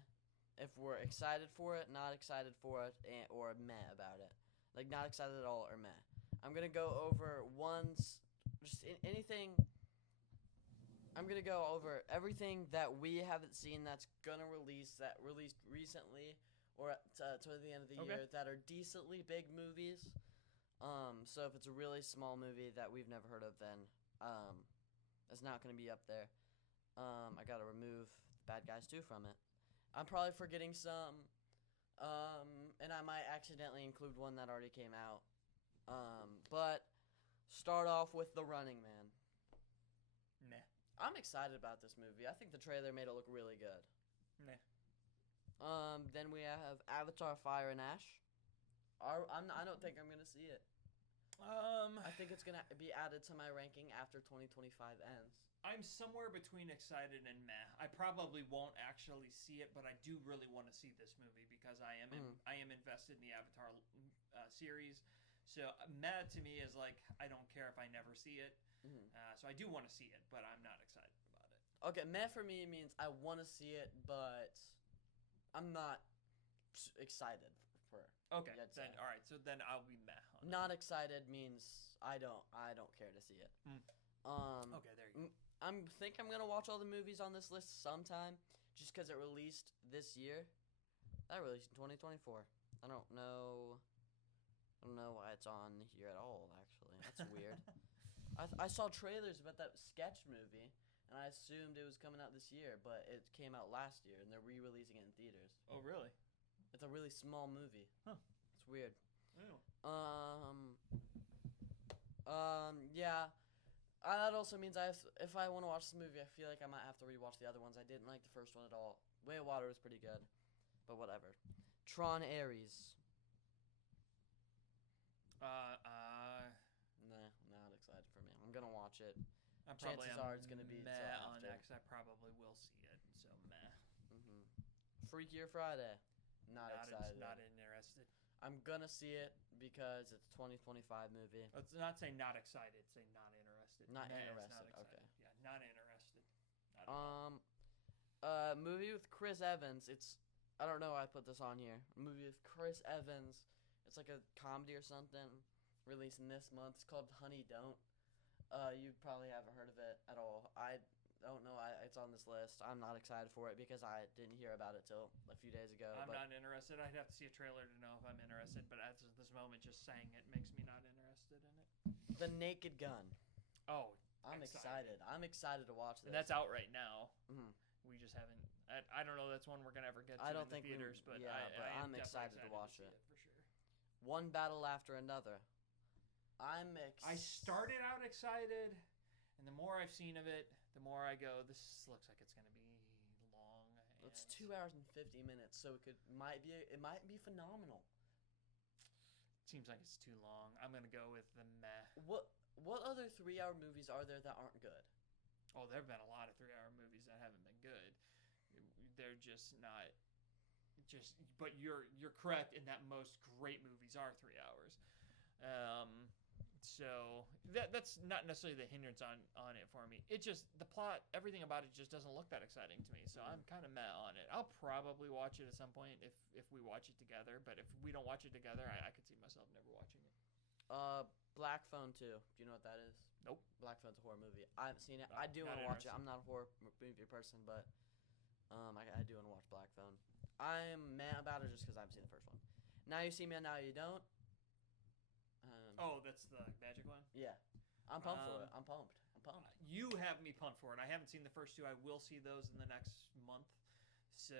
if we're excited for it, not excited for it, or meh about it. Like, not excited at all or meh. I'm going to go over anything. I'm going to go over everything that we haven't seen that released recently or toward the end of the year that are decently big movies. So if it's a really small movie that we've never heard of, then it's not going to be up there. I got to remove Bad Guys 2 from it. I'm probably forgetting some, and I might accidentally include one that already came out. But start off with The Running Man. Meh. I'm excited about this movie. I think the trailer made it look really good. Meh. Then we have Avatar: Fire and Ash. I don't think I'm gonna see it. I think it's gonna be added to my ranking after 2025 ends. I'm somewhere between excited and meh. I probably won't actually see it, but I do really want to see this movie because I am invested in the Avatar series. So meh to me is like I don't care if I never see it. So I do want to see it, but I'm not excited about it. Okay, meh for me means I want to see it, but I'm not excited for. Okay, then all right. So then I'll be meh. Not excited means I don't care to see it. Okay, there you go. I'm gonna watch all the movies on this list sometime, just because it released this year. That released in 2024. I don't know why it's on here at all. Actually, that's weird. I saw trailers about that sketch movie, and I assumed it was coming out this year, but it came out last year, and they're re-releasing it in theaters. Oh, really? It's a really small movie. Huh? It's weird. Oh. Yeah. That also means if I want to watch this movie, I feel like I might have to rewatch the other ones. I didn't like the first one at all. Way of Water was pretty good, but whatever. Tron Ares. Nah, not excited for me. I'm gonna watch it. Chances are it's gonna be meh on X. I probably will see it. So meh. Freakier Friday. Not excited. Not interested. I'm gonna see it because it's a 2025 movie. Let's not say not excited. Say not interested. Not Nah, it's interested, excited. okay. Yeah, not interested. Not at all. Movie with Chris Evans. I don't know why I put this on here. A movie with Chris Evans. It's like a comedy or something. Releasing this month. It's called Honey Don't. You probably haven't heard of it at all. I don't know. It's on this list. I'm not excited for it because I didn't hear about it till a few days ago. I'm not interested. I'd have to see a trailer to know if I'm interested. But at this moment, just saying it makes me not interested in it. The Naked Gun. Oh, I'm excited. I'm excited to watch this. and that's out right now. Mhm. We just haven't. I don't know. That's one we're gonna ever get to I don't in the think we- theaters, but yeah, but I am I'm excited to definitely watch see it. for sure. One Battle After Another. I started out excited, and the more I've seen of it, the more I go, this looks like it's gonna be long. It's and 2 hours and 50 minutes, so it might be phenomenal. Seems like it's too long. I'm gonna go with the meh. What other 3-hour movies are there that aren't good? Oh, there have been a lot of 3-hour movies that haven't been good. They're just not. But you're correct in that most great movies are 3 hours. So that's not necessarily the hindrance on it for me. It just the plot, everything about it just doesn't look that exciting to me. So I'm kind of meh on it. I'll probably watch it at some point if we watch it together. But if we don't watch it together, I could see myself never watching it. Black Phone 2. Do you know what that is? Nope. Black Phone's a horror movie. I haven't seen it. No, I do not want to watch it. interested. I'm not a horror movie person, but I do want to watch Black Phone. I'm mad about it just because I haven't seen the first one. Now You See Me and Now You Don't. Oh, that's the magic one. Yeah. I'm pumped for it. I'm pumped. You have me pumped for it. I haven't seen the first two. I will see those in the next month. So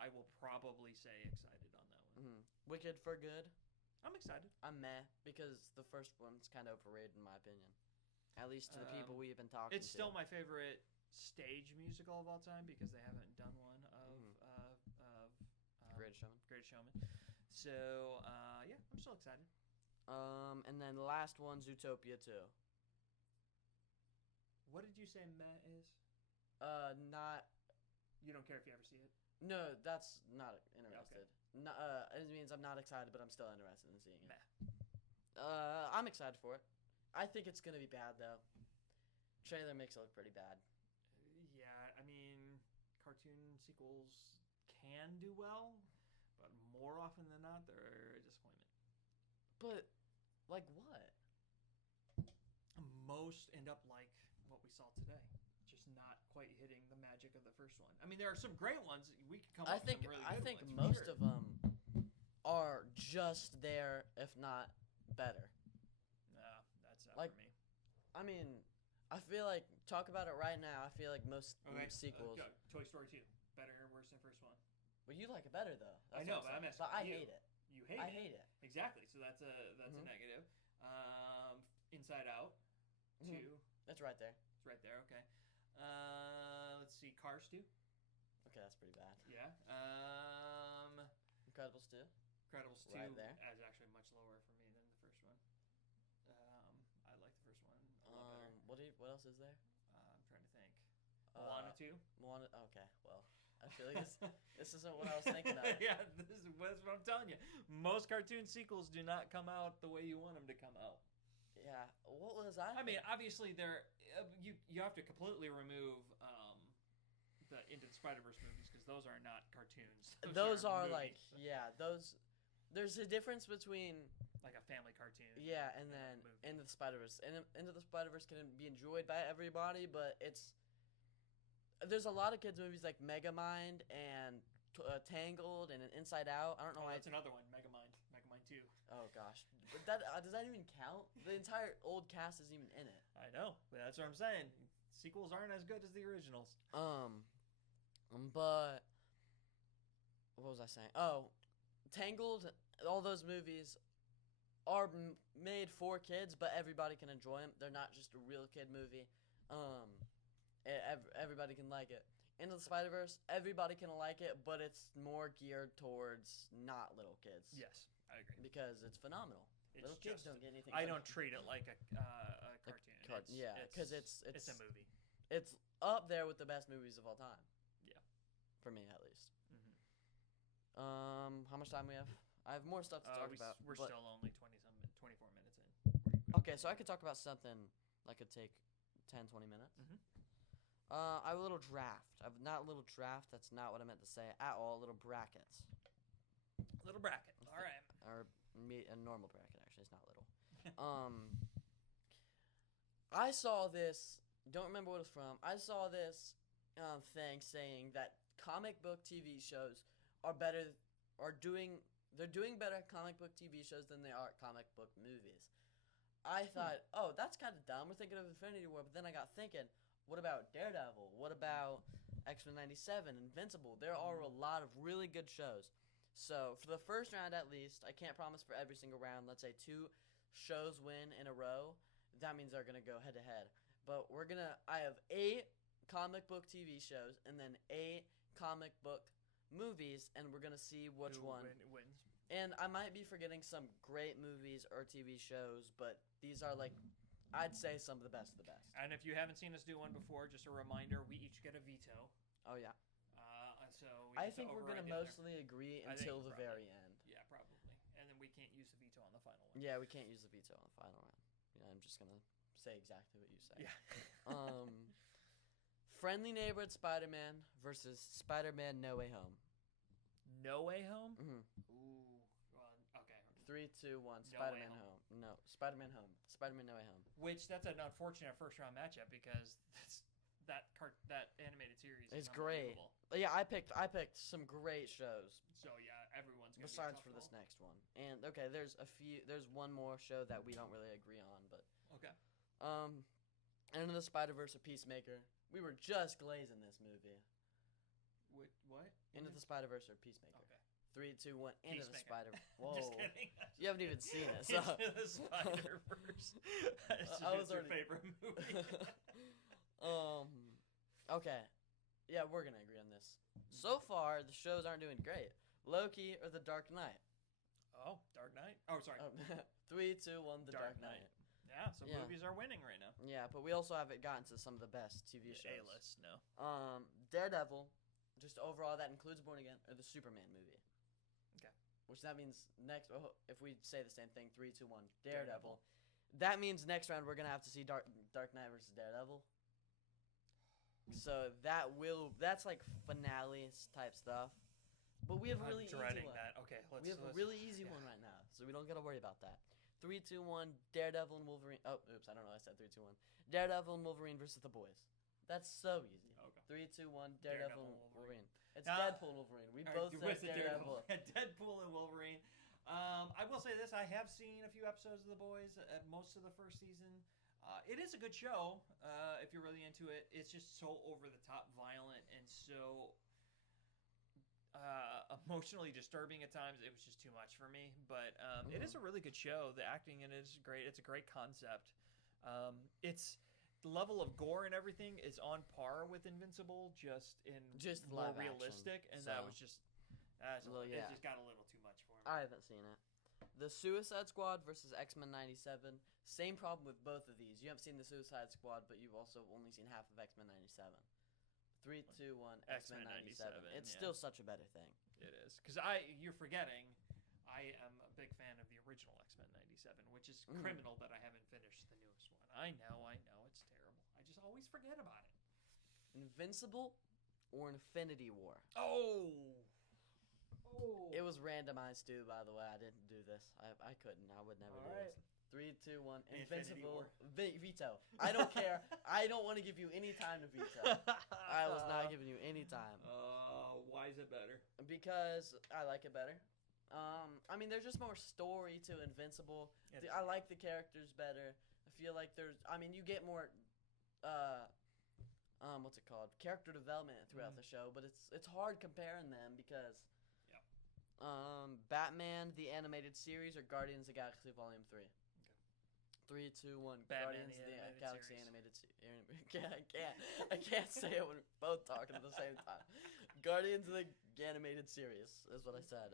I will probably say excited on that one. Wicked for Good. I'm excited. I'm meh because the first one's kind of overrated in my opinion. At least to the people we've been talking to. It's still my favorite stage musical of all time because they haven't done one of Greatest Showman. Greatest Showman. So yeah, I'm still excited. And then the last one, Zootopia 2. What did you say meh is? Not. You don't care if you ever see it? No, that's not interested. Okay. It means I'm not excited, but I'm still interested in seeing it. Meh. I'm excited for it. I think it's gonna be bad though. Trailer makes it look pretty bad. Yeah, I mean, cartoon sequels can do well, but more often than not, they're a disappointment. But, like what? Most end up like what we saw today. Just not quite hitting the magic of the first one. I mean, there are some great ones. We could come up with some really good I think ones. most of them are just there, if not better. No, that's not Like, for me. I mean, I feel like, talk about it right now, I feel like most Okay, sequels. Toy Story 2. Better or worse than first one? Well, you like it better though. I That's know, what but I'm saying. asking But I you. hate it. You hate I it. hate it. Exactly. So that's a Mhm. negative. Inside Out 2. Mhm. That's right there. It's right there. Okay. Let's see. Cars 2. Okay, that's pretty bad. Yeah. Incredibles 2. Incredibles 2 Right there. is actually much lower for me than the first one. I like the first one a lot better. What else is there? I'm trying to think. Moana 2. Moana. Okay, well, I feel like this isn't what I was thinking of. Yeah, that's what I'm telling you. Most cartoon sequels do not come out the way you want them to come out. Yeah. What was I? I mean, obviously, you have to completely remove the Into the Spider-Verse movies because those are not cartoons. Those are movies. like, yeah, those. There's a difference between. Like a family cartoon. Yeah, and then a movie. Into the Spider-Verse. And Into the Spider-Verse can be enjoyed by everybody, but there's a lot of kids movies like Megamind and Tangled and Inside Out. I don't know why. That's another one. Megamind 2. Oh gosh, but that does that even count? The entire old cast isn't even in it. I know, but that's what I'm saying. Sequels aren't as good as the originals. But what was I saying? Oh, Tangled. All those movies are made for kids, but everybody can enjoy them. They're not just a real kid movie. Everybody can like it. Into the Spider-Verse, everybody can like it, but it's more geared towards not little kids. Yes, I agree. Because it's phenomenal. Little kids don't get anything. I don't treat it like a cartoon. Yeah, because it's a movie. It's up there with the best movies of all time. Yeah, for me at least. Mm-hmm. How much time we have? I have more stuff to talk about. We're but- still only 24 minutes in. Okay, so I could talk about something that could take 10, 20 minutes. Mhm. I have a little draft. Not a little draft. That's not what I meant to say at all. Little brackets. Little bracket. All right. Or a normal bracket, actually. It's not little. I saw this. Don't remember what it's from. I saw this thing saying that comic book TV shows are better. They're doing better at comic book TV shows than they are at comic book movies. I thought, oh, that's kind of dumb. We're thinking of Infinity War, but then I got thinking, what about Daredevil? What about X-Men '97, Invincible? There are a lot of really good shows. So for the first round, at least, I can't promise for every single round. Let's say 2 shows win in a row. That means they're gonna go head to head. But I have 8 comic book TV shows and then 8 comic book movies, and we're gonna see which Who one wins? And I might be forgetting some great movies or TV shows, but these are like, I'd say some of the best of the best. And if you haven't seen us do one before, just a reminder: we each get a veto. Oh yeah. So I think we're gonna mostly agree until the very end. Yeah, probably. And then we can't use the veto on the final one. Yeah, we can't use the veto on the final round. Yeah, I'm just gonna say exactly what you say. Yeah. Friendly Neighborhood Spider-Man versus Spider-Man No Way Home. No Way Home. Mm-hmm. Ooh. Okay. 3, 2, 1. No Spider-Man Way Home. No, Spider-Man Home. Spider-Man No Way Home. Which that's an unfortunate first round matchup because that animated series It's is great. unbelievable. Yeah, I picked some great shows. So yeah, everyone's gonna Besides be a for tough this call. next one. And okay, there's one more show that we don't really agree on, but Okay. Into the Spider-Verse or Peacemaker. We were just glazing this movie. What? Into the Spider-Verse or Peacemaker. Okay. 3, 2, 1. Into the Peacemaker. Spider. Whoa. Just kidding. You haven't even seen it. So. Into the Spider-Verse. I was your already- favorite movie. Okay. Yeah, we're gonna agree on this. So far, the shows aren't doing great. Loki or The Dark Knight. Oh, Dark Knight. Oh, sorry. 3, 2, 1. The Dark Knight. Yeah, some Yeah. movies are winning right now. Yeah, but we also haven't gotten to some of the best TV shows. A-list, no. Daredevil, just overall that includes Born Again, or the Superman movie. Okay. Which that means next, if we say the same thing, 3, 2, 1, Daredevil. That means next round we're gonna have to see Dark Knight versus Daredevil. So that's like finales type stuff. But we have a really I'm dreading easy one. that. Okay, We have a really easy one right now, so we don't gotta worry about that. 3, 2, 1, Daredevil and Wolverine. Oh, oops, I don't know. I said 3, 2, 1. Daredevil and Wolverine versus the Boys. That's so easy. Okay. 3, 2, 1, Daredevil and and Wolverine. It's Now- Deadpool and Wolverine. We both said Daredevil. Deadpool and Wolverine. I will say this: I have seen a few episodes of The Boys, most of the first season. It is a good show if you're really into it. It's just so over the top, violent, and so emotionally disturbing at times. It was just too much for me. But it is a really good show. The acting in it is great. It's a great concept. It's the level of gore and everything is on par with Invincible, just more live action, realistic, and so. that was just. Well, It yeah. just got a little too much for me. I haven't seen it. The Suicide Squad versus X-Men '97. Same problem with both of these. You haven't seen the Suicide Squad, but you've also only seen half of X-Men '97. 3, 2, 1, X-Men '97. It's still such a better thing. It is because you're forgetting. I am a big fan of the original X-Men '97, which is criminal that I haven't finished the newest one. I know, it's terrible. I just always forget about it. Invincible or Infinity War? Oh. It was randomized too, by the way. I didn't do this. I couldn't. I would never do Alright. this. 3, 2, 1. Infinity Invincible. War. Veto. I don't care. I don't want to give you any time to veto. I was not giving you any time. Why is it better? Because I like it better. I mean, there's just more story to Invincible. It's- I like the characters better. I feel like you get more, what's it called? Character development throughout the show, but it's hard comparing them because, Batman the Animated Series or Guardians of the Galaxy Volume 3. 3, 2, 1. Batman, Guardians the of the Animated Galaxy Series. Animated Series. I can't say it when we're both talking at the same time. Guardians of the Animated Series is what I said.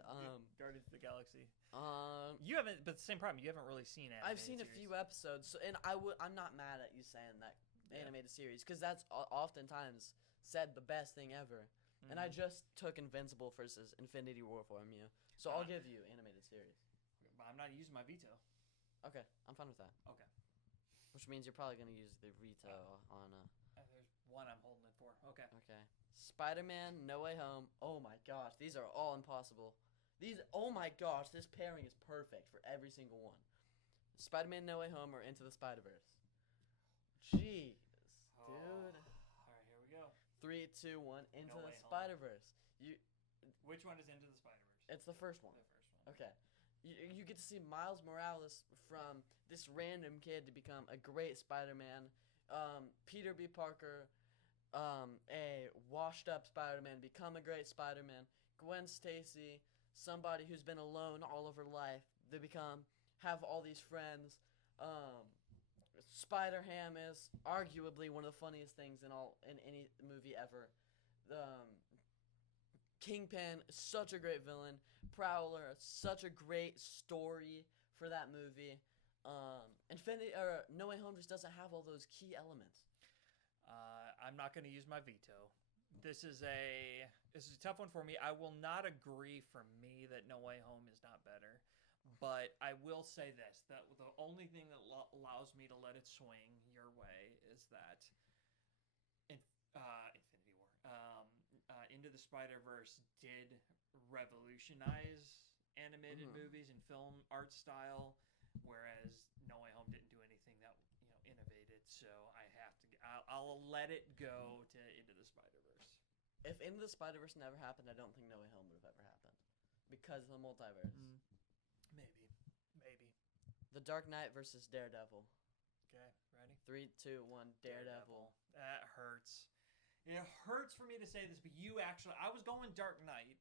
Guardians of the Galaxy. Um, You haven't, but the same problem. You haven't really seen it. I've seen a few episodes, and I'm not mad at you saying that animated series because that's oftentimes said the best thing ever. And I just took Invincible versus Infinity War from you, so I'll give you animated series. But I'm not using my veto. Okay, I'm fine with that. Okay. Which means you're probably gonna use the veto on. There's one I'm holding it for. Okay. Okay. Spider-Man: No Way Home. Oh my gosh, these are all impossible. Oh my gosh, this pairing is perfect for every single one. Spider-Man: No Way Home or Into the Spider-Verse. Jeez, dude. All right, here we go. 3, 2, 1. Into No the Way Home. Spider-Verse. Which one is Into the Spider-Verse? It's the first one. The first one. Okay. You get to see Miles Morales from this random kid to become a great Spider-Man. Peter B. Parker, a washed-up Spider-Man, become a great Spider-Man. Gwen Stacy, somebody who's been alone all of her life, they have all these friends. Spider-Ham is arguably one of the funniest things in any movie ever. Kingpin, such a great villain. Prowler, such a great story for that movie. No Way Home just doesn't have all those key elements. I'm not going to use my veto. This is a tough one for me. I will not agree for me that No Way Home is not better, but I will say this: that the only thing that allows me to let it swing your way is that Infinity War, Into the Spider-Verse did revolutionize animated movies and film art style, whereas No Way Home didn't do anything that innovated. So I'll let it go to Into the Spider-Verse. If Into the Spider-Verse never happened, I don't think No Way Home would have ever happened because of the multiverse. Maybe. The Dark Knight versus Daredevil. Okay, ready? 3, 2, 1. Daredevil. That hurts. It hurts for me to say this, but I was going Dark Knight,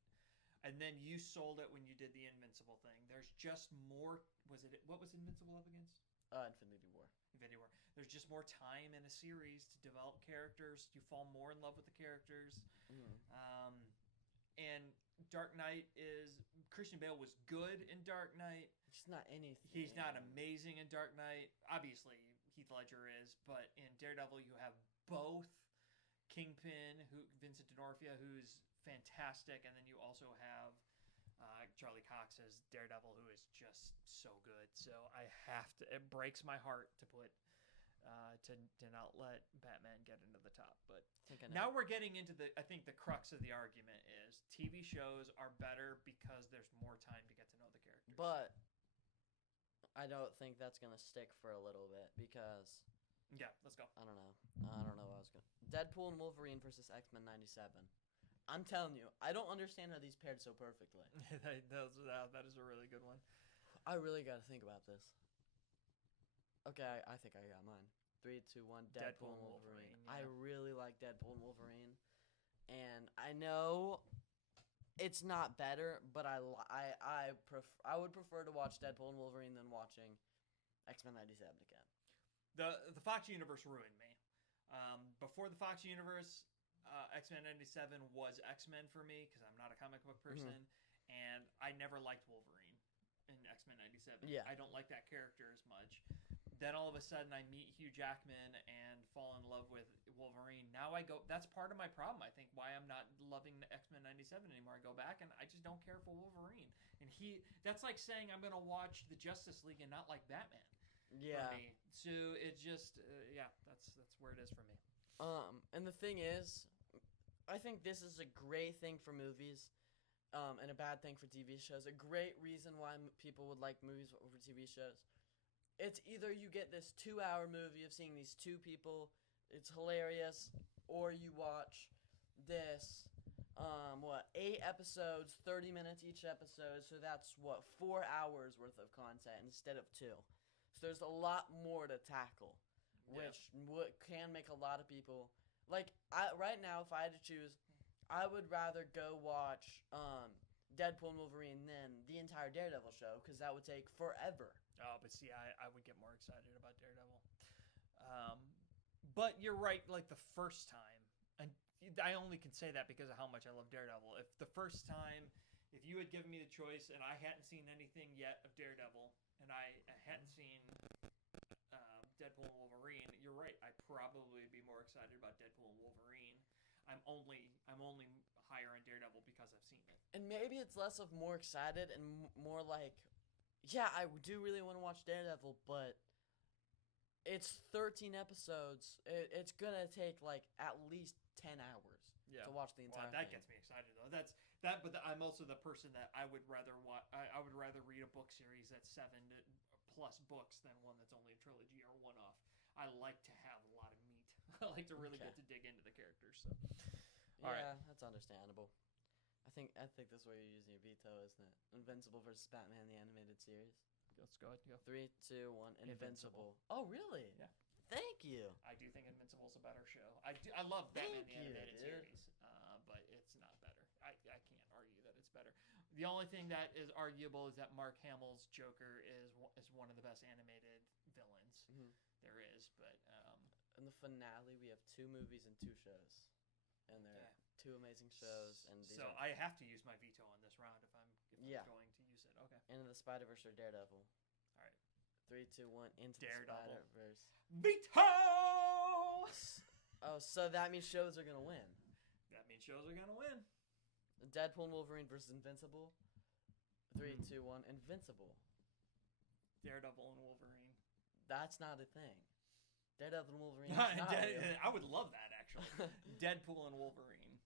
and then you sold it when you did the Invincible thing. There's just more. What was Invincible up against? Infinity War. Infinity War. There's just more time in a series to develop characters. You fall more in love with the characters. And Dark Knight Christian Bale was good in Dark Knight. He's not anything. He's not amazing in Dark Knight. Obviously, Heath Ledger is, but in Daredevil, you have both Kingpin, Vincent D'Onofrio, who's fantastic, and then you also have Charlie Cox as Daredevil, who is just so good. So it breaks my heart to put to not let Batman get into the top. But now we're getting into I think the crux of the argument is TV shows are better because there's more time to get to know the characters. But I don't think that's gonna stick for a little bit because. Yeah, let's go. I don't know what I was going. Deadpool and Wolverine versus X-Men '97. I'm telling you, I don't understand how these paired so perfectly. that is a really good one. I really got to think about this. Okay, I think I got mine. 3, 2, 1. Deadpool and Wolverine. Yeah. I really like Deadpool and Wolverine, and I know it's not better, but I would prefer to watch Deadpool and Wolverine than watching X-Men '97 again. The Fox universe ruined me. Before the Fox universe, X-Men '97 was X-Men for me because I'm not a comic book person, and I never liked Wolverine in X-Men '97. Yeah. I don't like that character as much. Then all of a sudden I meet Hugh Jackman and fall in love with Wolverine. Now that's part of my problem, I think, why I'm not loving the X-Men '97 anymore. I go back and I just don't care for Wolverine. And that's like saying I'm going to watch the Justice League and not like Batman. Yeah. For me. So it just that's where it is for me. And the thing is, I think this is a great thing for movies, and a bad thing for TV shows. A great reason why people would like movies over TV shows. It's either you get this 2-hour movie of seeing these two people, it's hilarious, or you watch this, 8 episodes, 30 minutes each episode, so that's 4 hours worth of content instead of 2. So there's a lot more to tackle, which can make a lot of people, right now, if I had to choose, I would rather go watch, Deadpool and Wolverine than the entire Daredevil show, because that would take forever. Oh, but see, I would get more excited about Daredevil. But you're right, like the first time, and I only can say that because of how much I love Daredevil. If you had given me the choice and I hadn't seen anything yet of Daredevil, and I hadn't seen Deadpool and Wolverine, you're right, I'd probably be more excited about Deadpool and Wolverine. I'm only higher on Daredevil because I've seen it. And maybe it's less of more excited and more like, yeah, I do really want to watch Daredevil, but it's 13 episodes. It's gonna take like at least 10 hours to watch the entire that thing. gets me excited though. But I'm also the person that I would rather I would rather read a book series that's 7+ books than one that's only a trilogy or one-off. I like to have a lot of meat. I like to really get to dig into the characters. So. All right. That's understandable. I think this is where you're using your veto, isn't it? Invincible versus Batman the animated series. Let's go ahead and go. 3, 2, 1. Invincible. Oh, really? Yeah. Thank you. I do think Invincible's a better show. I love Batman the animated series, but it's not better. I can't argue that it's better. The only thing that is arguable is that Mark Hamill's Joker is one of the best animated villains there is. But in the finale, we have 2 movies and 2 shows, and they're 2 amazing shows. And so I have to use my veto on this round if I'm going to use it. Okay. Into the Spider-Verse or Daredevil. All right. 3, 2, 1. Into Daredevil. the Spider-Verse. Veto. Oh, so that means shows are gonna win. That means shows are gonna win. Deadpool and Wolverine versus Invincible. 3, 2, 1. Invincible. Daredevil and Wolverine. That's not a thing. Daredevil and Wolverine. Is not real. I would love that actually. Deadpool and Wolverine.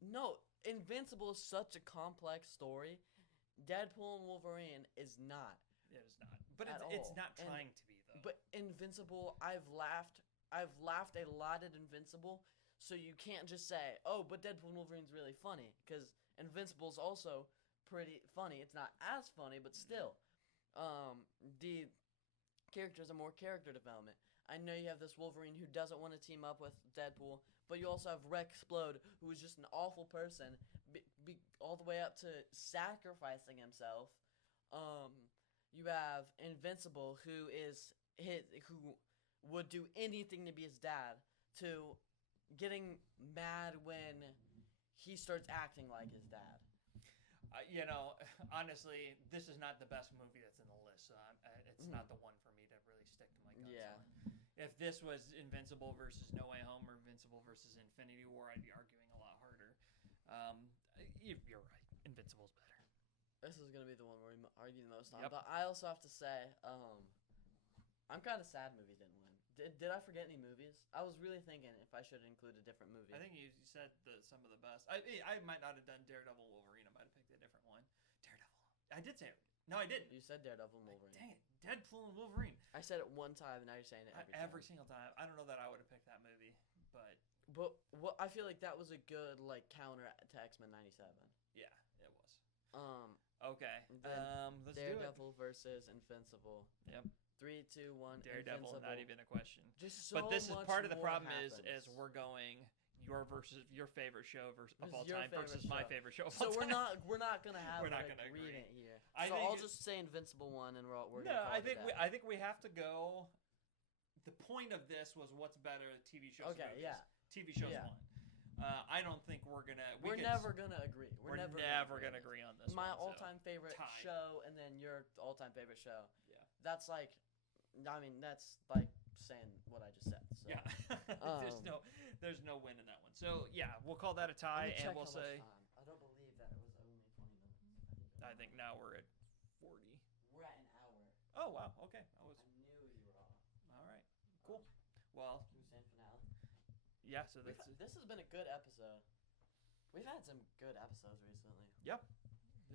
No. Invincible is such a complex story. Deadpool and Wolverine is not. It is not. But it's not trying to be though. But Invincible, I've laughed a lot at Invincible, so you can't just say, "Oh, but Deadpool and Wolverine's really funny," because Invincible's also pretty funny. It's not as funny, but still, the characters are more character development. I know you have this Wolverine who doesn't want to team up with Deadpool, but you also have Rexplode, who is just an awful person, all the way up to sacrificing himself. You have Invincible, who would do anything to be his dad, to getting mad when he starts acting like his dad. Honestly, this is not the best movie that's in the list, so it's not the one for me to really stick to my guns on. If this was Invincible versus No Way Home or Invincible versus Infinity War, I'd be arguing a lot harder. You're right. Invincible's better. This is going to be the one where we argue the most on. Yep. But I also have to say, I'm kind of sad movie didn't win. Did I forget any movies? I was really thinking if I should include a different movie. I think you said some of the best. I might not have done Daredevil, Wolverine. I might have picked a different one. Daredevil. I did say it. No, I didn't. You said Daredevil and Wolverine. Dang it. Deadpool and Wolverine. I said it one time, and now you're saying it every single time. I don't know that I would have picked that movie, but what I feel like that was a good counter to X-Men '97. Yeah, it was. Okay. Let's Daredevil do it. versus Invincible. Yep. 3, 2, 1. Daredevil, Invincible. not even a question. Just so but this is much part of the more problem happens. is we're going your favorite show of all your time versus my favorite show of so all time. we're not gonna have We're not an gonna agree. agreement here. I So think I'll just say Invincible won, and we're No, gonna call I think it a day. I think we have to go. The point of this was what's better, TV shows. Okay, movies. yeah. TV shows Yeah. won. I don't think we're gonna. We're never gonna agree. We're never gonna agree on this. My one, all-time favorite tie. show, and then your all-time favorite show. Yeah. That's like, I mean, that's like saying what I just said. So. Yeah. there's no win in that one. So yeah, we'll call that a tie, and we'll say. I don't believe that it was only 20 minutes. I think now we're at 40. We're at an hour. Oh wow. Okay. I knew you were off. All right. Cool. Well. Can we say finale? Yeah. So this has been a good episode. We've had some good episodes recently. Yep.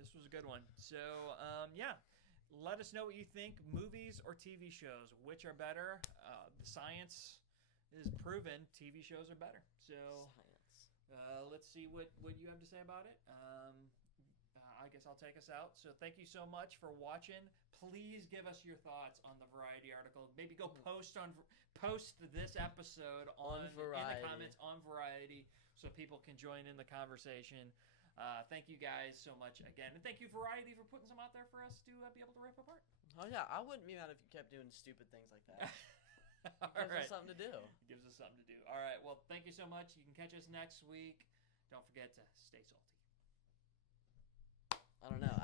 This was a good one. So yeah. Let us know what you think. Movies or TV shows, which are better? The science is proven TV shows are better. So let's see what you have to say about it. I guess I'll take us out. So thank you so much for watching. Please give us your thoughts on the Variety article. Maybe go post this episode in the comments on Variety so people can join in the conversation. Thank you guys so much again. And thank you, Variety, for putting some out there for us to be able to rip apart. Oh, yeah. I wouldn't be mad if you kept doing stupid things like that. It gives us something to do. It gives us something to do. All right. Well, thank you so much. You can catch us next week. Don't forget to stay salty. I don't know.